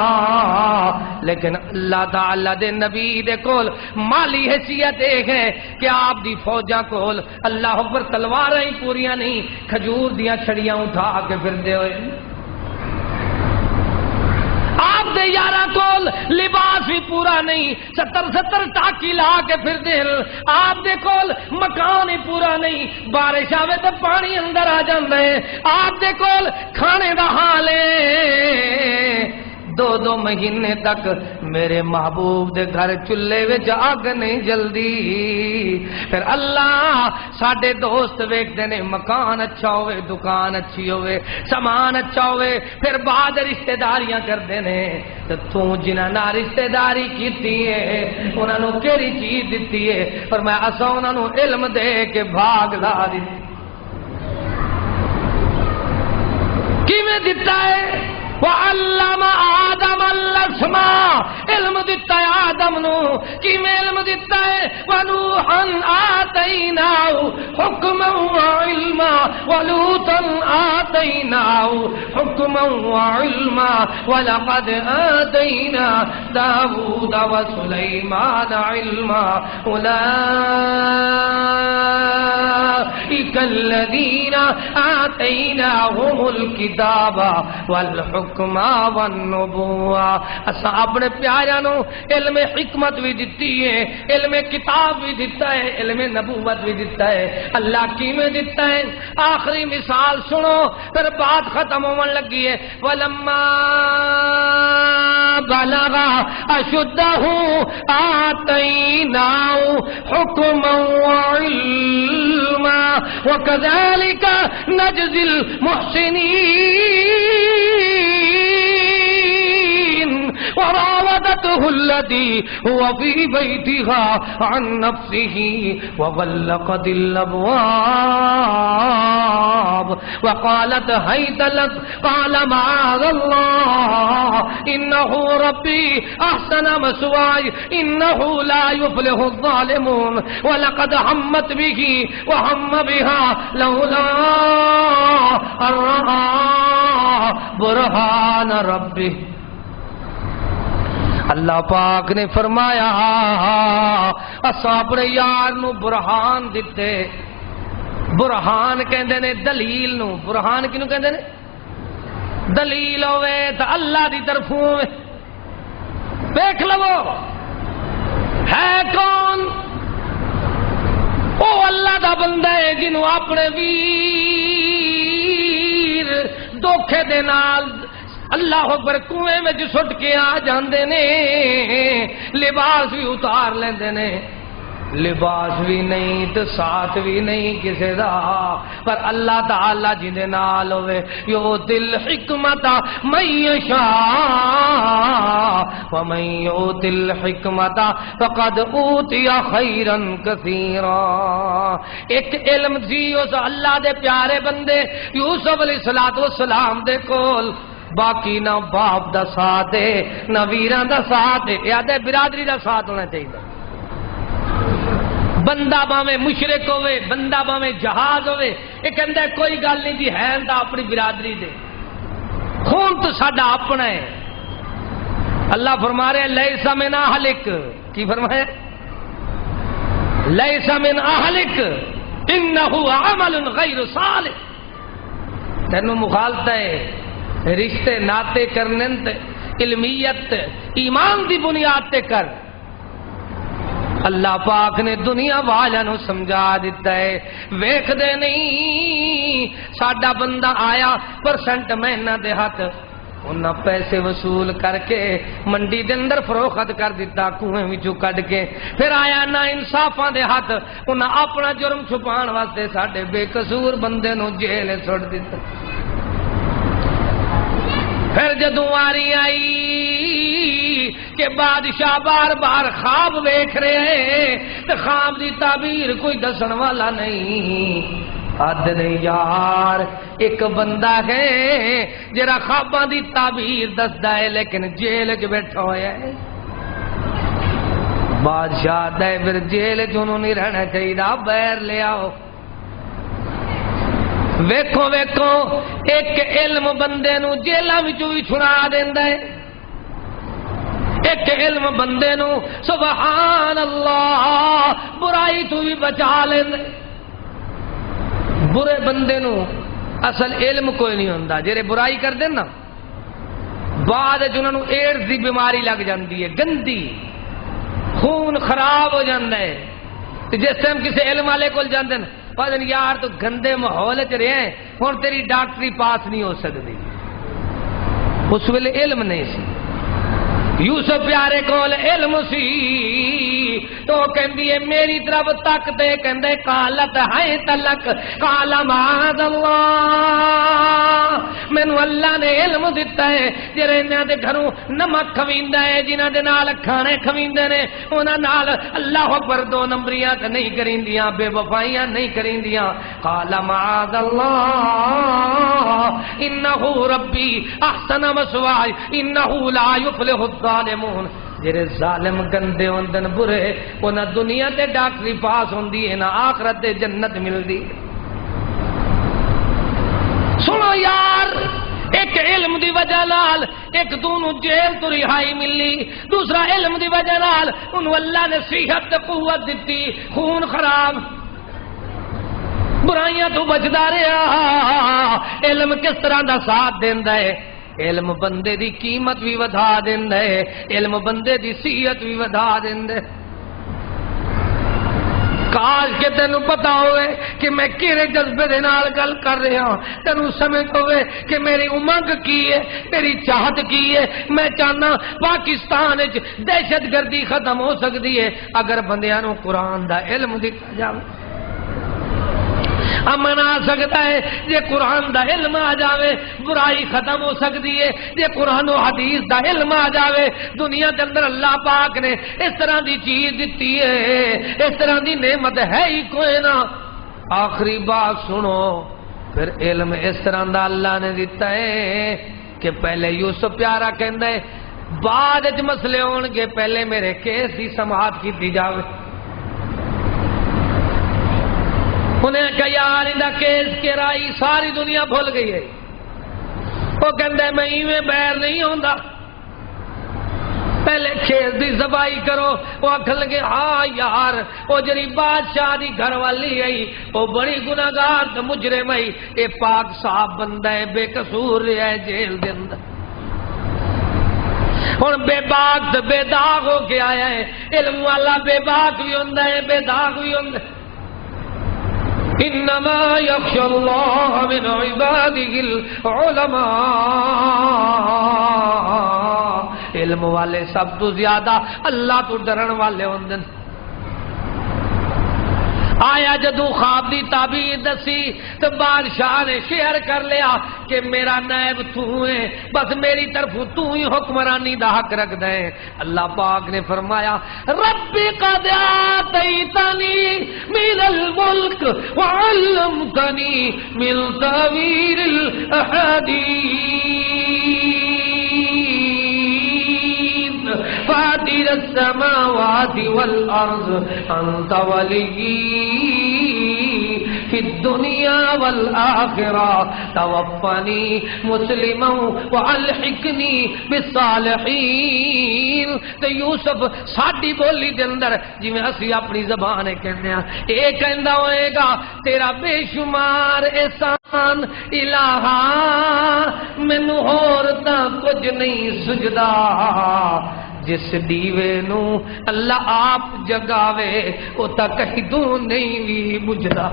لیکن اللہ تعالی دے نبی دے کول مالی حیثیت ایک ہے کہ آپ دی فوجاں کول اللہ اکبر تلواراں ہی پوریاں نہیں، کھجور دیاں چھڑیاں اٹھا کے پھردے ہوئے. آپ دے یارہ کول لباس بھی پورا نہیں، 70 ٹاکی لا کے پھر دے. آپ دے کول مکان ہی پورا نہیں، بارش آوے تو پانی اندر آ جاندے ہے. آپ دے کول کھانے دا حال ہے 2 مہینے تک میرے محبوب دے گھر چلے وچ آگ نہیں جلدی. پھر اللہ ساڈے دوست ویکھدے نے مکان اچھا ہوئے، دکان اچھی ہوئے، سامان اچھا ہوئے، پھر بعد رشتہ داریاں کردے نے. تو جنہاں نال رشتہ داری کیتی ہے انہاں نوں کیڑی چیز دتی ہے؟ فرمایا اساں انہاں نوں علم دے کے بھاگ لا دتی. کیویں دتا ہے؟ وَعَلَّمَ آدَمَ الْأَسْمَاءَ. علم دیتا ہے آدم نو. کیویں علم دیتا ہے؟ وَنُوحًا آتَيْنَاهُ حُكْمًا وَعِلْمًا وَلُوطًا آتَيْنَاهُ حُكْمًا وَعِلْمًا وَلَقَدْ آتَيْنَا دَاوُودَ وَسُلَيْمَانَ عِلْمًا أُولَئِكَ الَّذِينَ آتَيْنَاهُمُ الْكِتَابَ وَالْحُكْمَ والنبوہ. اسا اپنے پیاریاں نو علم حکمت بھی دیتی ہے، علم کتاب بھی دیتا ہے، علم نبوت بھی دیتا ہے. اللہ کیویں دیتا ہے؟ آخری مثال سنو پھر بات ختم ہون لگی ہے. وَلَمَّا بَلَغَ أَشُدَّهُ آتَيْنَاهُ حُكْمًا وَعِلْمًا وَكَذَلِكَ نَجْزِي الْمُحْسِنِينَ. وراودته التي هو في بيتها عن نفسه وغلقت الأبواب وقالت هيت لك قال معاذ الله إنه ربي أحسن مثواي إنه لا يفلح الظالمون. ولقد همت به وهم بها لولا أن رأى برهان ربه. اللہ پاک نے فرمایا اساں اپنے یار نو برہان دتے. برہان کہندے نے دلیل نو. برہان کینو کہندے نے؟ دلیل ہوئے تو اللہ دی طرفوں ہوئے. دیکھ لو ہے کون؟ او اللہ دا بندہ ہے جنوں اپنے ویر دھوکھے دے نال اللہ اکبر کنویں میں سٹ کے آ جاندے نے، لباس بھی اتار لیندے نے. لباس بھی نہیں تے ساتھ بھی نہیں کسے دا، پر اللہ تعالی جن دے نال ہوئے یؤتی الحکمت من یشاء ومن یؤتی الحکمت فقد اوتی خیرا کثیرا۔ ایک علم سی اس اللہ دے پیارے بندے یوسف علیہ السلام دے کول، باقی نہ باپ دا ساتھ ہے نہ ویراں دا ساتھ ہے، یاد ہے برادری دا ساتھ ہونا چاہیے۔ بندہ باویں مشرک ہوئے، بندہ باویں جہاز ہوئے، یہ کہندا ہے کوئی گل نہیں جی ہے تا اپنی برادری دے، خون تو ساڈا اپنا ہے۔ اللہ فرما رہے لیس من اہلک، کی فرمایا؟ لیس من اہلک انہ عمل غیر صالح۔ تینوں مخالفت ہے رشتے ناتے کرنے تے علمیت ایمان دی بنیاد تے کر۔ اللہ پاک نے دنیا والوں سمجھا دیتا ہے، ویکھ دے نہیں ساڈا بندہ آیا پرسنٹ مہینہ دے ہاتھ، انہاں پیسے وصول کر کے منڈی دے اندر فروخت کر دیتا کنویں وچوں کڈ کے، پھر آیا نا انصافاں دے ہاتھ، انہاں اپنا جرم چھپان واسطے ساڈے بے قصور بندے نو جیل سٹ دیتا۔ پھر جدوں واری آئی کہ بادشاہ بار بار خواب ویکھ رہے ہیں تو خواب دی تعبیر کوئی دسن والا نہیں، آدھے نہیں یار ایک بندہ ہے جرا خواباں دی تعبیر دسدا ہے لیکن جیل وچ بیٹھا ہوا ہے۔ بادشاہ دے پھر جیل وچ انہوں نہیں رہنا چاہیے، باہر لے آؤ۔ ویکھو ویکھو ایک علم بندے نو جیلاں وچوں بھی چھڑا دیندا ہے، ایک علم بندے نو سبحان اللہ برائی تو بھی بچا لیندا ہے۔ برے بندے نو اصل علم کوئی نہیں ہوندا، جڑے برائی کردے نا بعد وچ انہاں نو ایڈز دی بیماری لگ جاندی ہے، گندی، خون خراب ہو جاندا ہے۔ جس ٹائم کسی علم والے کول جاندے نا پتہ نہیں یار تو گندے ماحول چ رہے ہیں، ہن تیری ڈاکٹری پاس نہیں ہو سکتی، اس ویلے علم نہیں سی۔ یوسف پیارے کول علم سی تو کہندی ہے میری طرف تک دے، کہندے قالت ہے تلک قال معاذ اللہ، مینوں اللہ نے علم دیتا ہے جڑے انہاں دے گھروں نمک کھویندا ہے، جنہاں دے نال کھانے کھویندے نے انہاں نال اللہ اکبر دو نمبریاں تے نہیں کریندیاں، بے وفائیاں نہیں کریندیاں۔ قال معاذ اللہ انہ ربی احسن مثواي انہ لا یفلح الظالمون۔ جڑے ظالم گندے ہوندن برے انہاں دنیا تے ڈاکٹری پاس ہوندی ہے نہ آخرت تے جنت ملدی۔ سنو یار ایک علم دی وجہ نال ایک دونوں جیل تو رہائی ملی، دوسرا علم دی وجہ نال انہوں اللہ نے صحت تے قوت دیتی، خون خراب برائیاں تو بچدا رہا۔ علم کس طرح دا ساتھ دیندا ہے؟ علم بندے دی قیمت بھی ودا دیندا ہے، علم بندے دی صحت بھی ودا دیندا ہے۔ کاش کہ تینوں پتا ہوئے کہ میں کیڑے جذبے دے نال گل کر رہا ہوں، تینوں سمجھ ہوئے کہ میری امنگ کی ہے، میری چاہت کی ہے۔ میں چاہنا پاکستان وچ دہشت گردی ختم ہو سکتی ہے اگر بندیاں نوں قرآن دا علم دتا جاوے۔ امن آ سکتا ہے جے قرآن دا علم آ جاوے، برائی ختم ہو سکتی ہے جے قرآن و حدیث دا علم آ جاوے۔ دنیا کے اندر اللہ پاک نے اس طرح دی چیز دیتی ہے، اس طرح دی نعمت ہے ہی کوئی نہ۔ آخری بات سنو، پھر علم اس طرح دا اللہ نے دیتا ہے کہ پہلے یوسف پیارا کہندا ہے بعد وچ مسئلے ہون گے، پہلے میرے کیس دی سماعت کیتی جاوے۔ انہیں کہا یار انہا کیس کے رائی ساری دنیا بھول گئی ہے، وہ کہندہ ہے میں ایویں بیر نہیں ہوندا، پہلے کیس دی زبائی کرو۔ وہ آکھن لگے ہاں یار وہ جری بادشاہ دی گھر والی آئی وہ بڑی گناہگار تے مجرم آئی، اے پاک صاحب بندہ ہے، بے قصور رہا ہے جیل دے اندر، ہن بے باک تے بے داغ ہو کے آیا ہے۔ علم والا بے باک بھی ہوندا ہے، بے داغ بھی ہوندا ہے۔ انما یخشى اللہ من عباده العلماء، علم والے سب تو زیادہ اللہ تو ڈرن والے ہوندے۔ آیا جدو خواب دی تعبیر دسی تو بادشاہ نے شیئر کر لیا کہ میرا نائب تو ہے، بس میری طرف تو ہی حکمرانی دا حق رکھ دے۔ اللہ پاک نے فرمایا ربی قد آتیتنی من الملک وعلمتنی من تاویل الاحادیث فاطر السماوات والارض انت ولی فی الدنیا والآخرہ توفنی مسلما والحقنی بالصالحین۔ تو یوسف ساڈی بولی دے اندر جویں اسی اپنی زبان کہندے ہاں اے کہندا ہوئے گا تیرا بے شمار احسان الہا مینوں ہور تاں کچھ نہیں سجدا، جس دیوے نو اللہ آپ جگاوے او تا کہیں نہیں بھی بجھدا،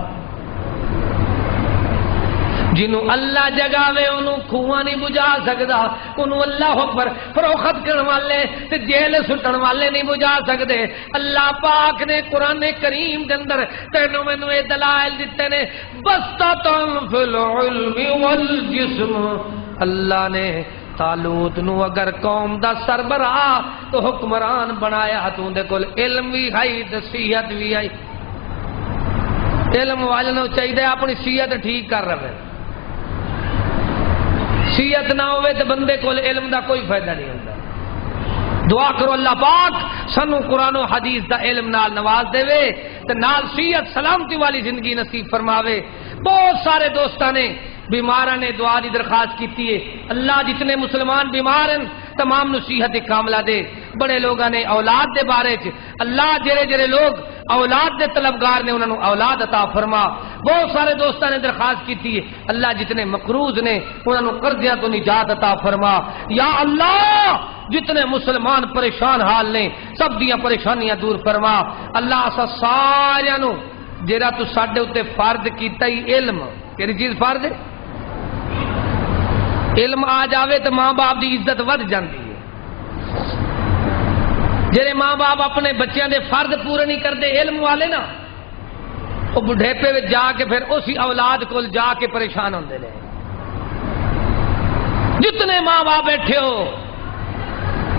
جنوں اللہ جگاوے انہوں کھواں نہیں بجھا سکدا، انہوں اللہ اکبر فروخت کرن والے تے جیل سٹن والے نہیں بجھا سکدے۔ اللہ پاک نے قرآن کریم دے اندر تینوں مینوں اے دلائل دتے نے بسطۃ فی العلم والجسم۔ اللہ نے طالوت نو اگر قوم دا سربراہ تو حکمران بنایا تو دے کول علم بھی ہے تے صحت بھی ہے۔ علم والے نو چاہیے اپنی صحت ٹھیک کر رہے، صحت نہ ہوئے تو بندے کول علم دا کوئی فائدہ نہیں ہوتا۔ دعا کرو اللہ پاک سانو قرآن و حدیث دا علم نال نواز دے تے نال صحت سلامتی والی زندگی نصیب فرماوے۔ بہت سارے دوستاں نے بیماراں نے دعا دی درخواست کی ہے، اللہ جتنے مسلمان بیمار ہیں تمام نو صحت کاملہ دے۔ بڑے لوگاں نے اولاد دے بارے چ اللہ جڑے جڑے لوگ اولاد دے طلبگار نے انہاں نو اولاد عطا فرما۔ بہت سارے دوستاں نے درخواست کی ہے، اللہ جتنے مقروض نے انہاں نو قرضیاں تو نجات عطا فرما۔ یا اللہ جتنے مسلمان پریشان حال نے سب دیاں پریشانیاں دور فرما۔ اللہ اسا سارے نو جڑا تو ساڈے اوتے فرض کیتا ہی علم، کیڑی چیز فرض ہے؟ علم آ جاوے تو ماں باپ دی عزت ود جاندی ہے۔ جڑے ماں باپ اپنے بچیاں دے فرض پورے نہیں کرتے علم والے نا، وہ بڑھیپے وچ جا کے پھر اسی اولاد کول جا کے پریشان ہوندے نے۔ جتنے ماں باپ بیٹھے ہو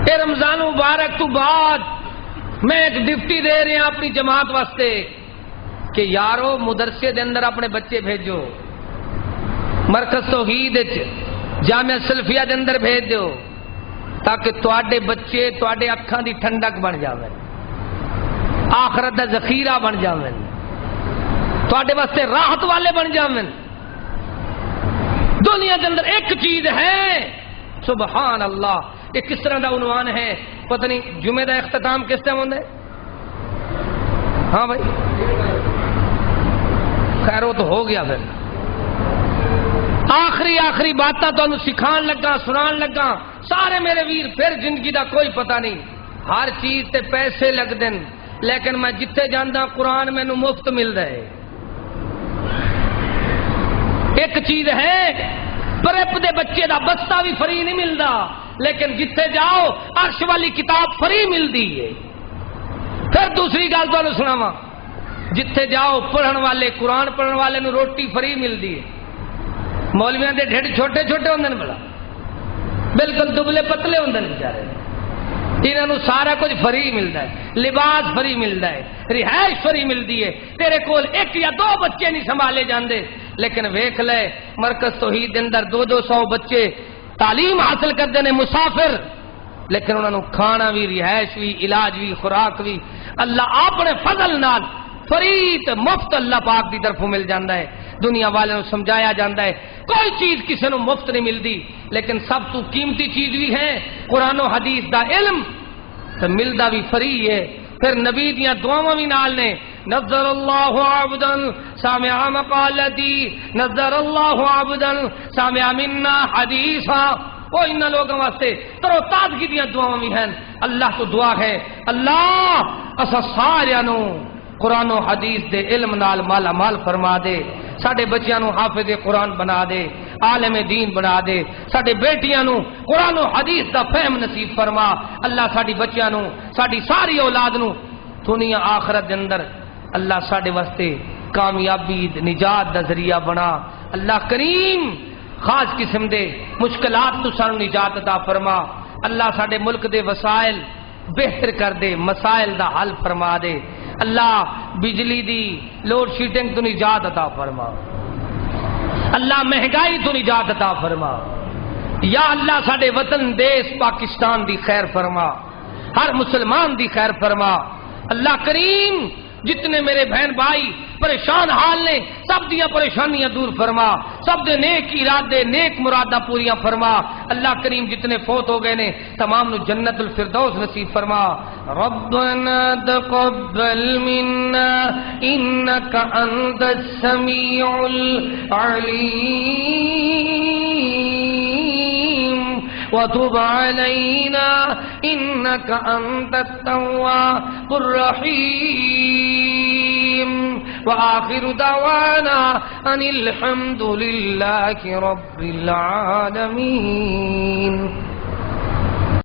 اے رمضان مبارک تو بعد میں ایک ڈپٹی دے رہے ہیں اپنی جماعت واسطے کہ یارو مدرسے دے اندر اپنے بچے بھیجو، مرکز توحید جامعہ سلفیہ دے اندر بھیج دیو تاکہ تواڈے بچے تواڈے اکھاں دی ٹھنڈک بن جاویں، آخرت دا ذخیرہ بن جاویں، تواڈے واسطے راحت والے بن جاویں۔ دنیا دے اندر ایک چیز ہے، سبحان اللہ، یہ کس طرح دا عنوان ہے پتہ نہیں، جمعے دا اختتام کس ٹائم ہوندا ہے؟ ہاں بھائی خیر وہ تو ہو گیا۔ پھر آخری باتاں تو سکھان لگا سنان لگا سارے میرے ویر، پھر زندگی دا کوئی پتہ نہیں، ہر چیز تے پیسے لگ دن، لیکن میں جتھے جانا قرآن مینوں مفت مل رہے۔ ایک چیز ہے پرپ دے بچے دا بستہ بھی فری نہیں ملتا، لیکن جتھے جاؤ عرش والی کتاب فری ملتی ہے۔ پھر دوسری گل تو سناواں، جتھے جاؤ پڑھن والے قرآن پڑھن والے نو روٹی فری ملتی ہے۔ مولویاں دے ڈھڈ چھوٹے چھوٹے ہوندے نے، بڑا بالکل دبلے پتلے ہوندے نے بیچارے، انہاں نو سارا کچھ فری ملتا ہے، لباس فری ملتا ہے، رہائش فری ملتی ہے، تیرے کول ایک یا دو بچے نہیں سنبھالے جاندے۔ لیکن ویکھ لے مرکز توحید دے اندر 200 بچے تعلیم حاصل کردے نے، مسافر، لیکن انہاں نو کھانا بھی، رہائش بھی، علاج بھی، خوراک بھی اللہ اپنے فضل نال فرید مفت اللہ پاک دی طرفوں مل جاندہ ہے۔ دنیا والے نو سمجھایا جاندہ ہے کوئی چیز کسی نو مفت نہیں ملتی، لیکن سب تو قیمتی چیز بھی ہے قرآن و حدیث دا علم، تو ملدا بھی فری ہے۔ پھر نبی دیاں دعاواں بھی نال نے، نظر اللہ عبدا سامع مقالتی، نظر اللہ عبدا سامع منا حدیثا۔ وہ ان لوگوں واسطے ترو تازگی دیاں دعاواں بھی ہیں۔ اللہ تو دعا ہے اللہ اسا سارے نو قرآن و حدیث دے علم نال مالا مال فرما دے، ساڈے بچیاں نو حافظ قرآن بنا دے، عالم دین بنا دے، ساڈے بیٹیاں نو قرآن و حدیث دا فہم نصیب فرما۔ اللہ ساڈی بچیاں نو، ساڈی ساری اولاد نو دنیا آخرت دے اندر اللہ ساڈے واسطے کامیابی نجات دا ذریعہ بنا. اللہ کریم خاص قسم دے مشکلات تو سانو نجات عطا فرما. اللہ ساڈے ملک دے وسائل بہتر کر دے، مسائل دا حل فرما دے. اللہ بجلی دی لوڈ شیڈنگ تو نجات عطا فرما. اللہ مہنگائی تو نجات عطا فرما. یا اللہ ساڈے وطن دیس پاکستان دی خیر فرما، ہر مسلمان دی خیر فرما. اللہ کریم جتنے میرے بہن بھائی پریشان حال نے سب دیا پریشانیاں دور فرما، سب دے نیک ارادے نیک مرادہ پوریاں فرما. اللہ کریم جتنے فوت ہو گئے نے تمام نو جنت الفردوس نصیب فرما. ربنا تقبل منا انك انت السميع العليم وتب علينا إنك أنت التواب الرحيم وآخر دعوانا أن الحمد لله رب العالمين.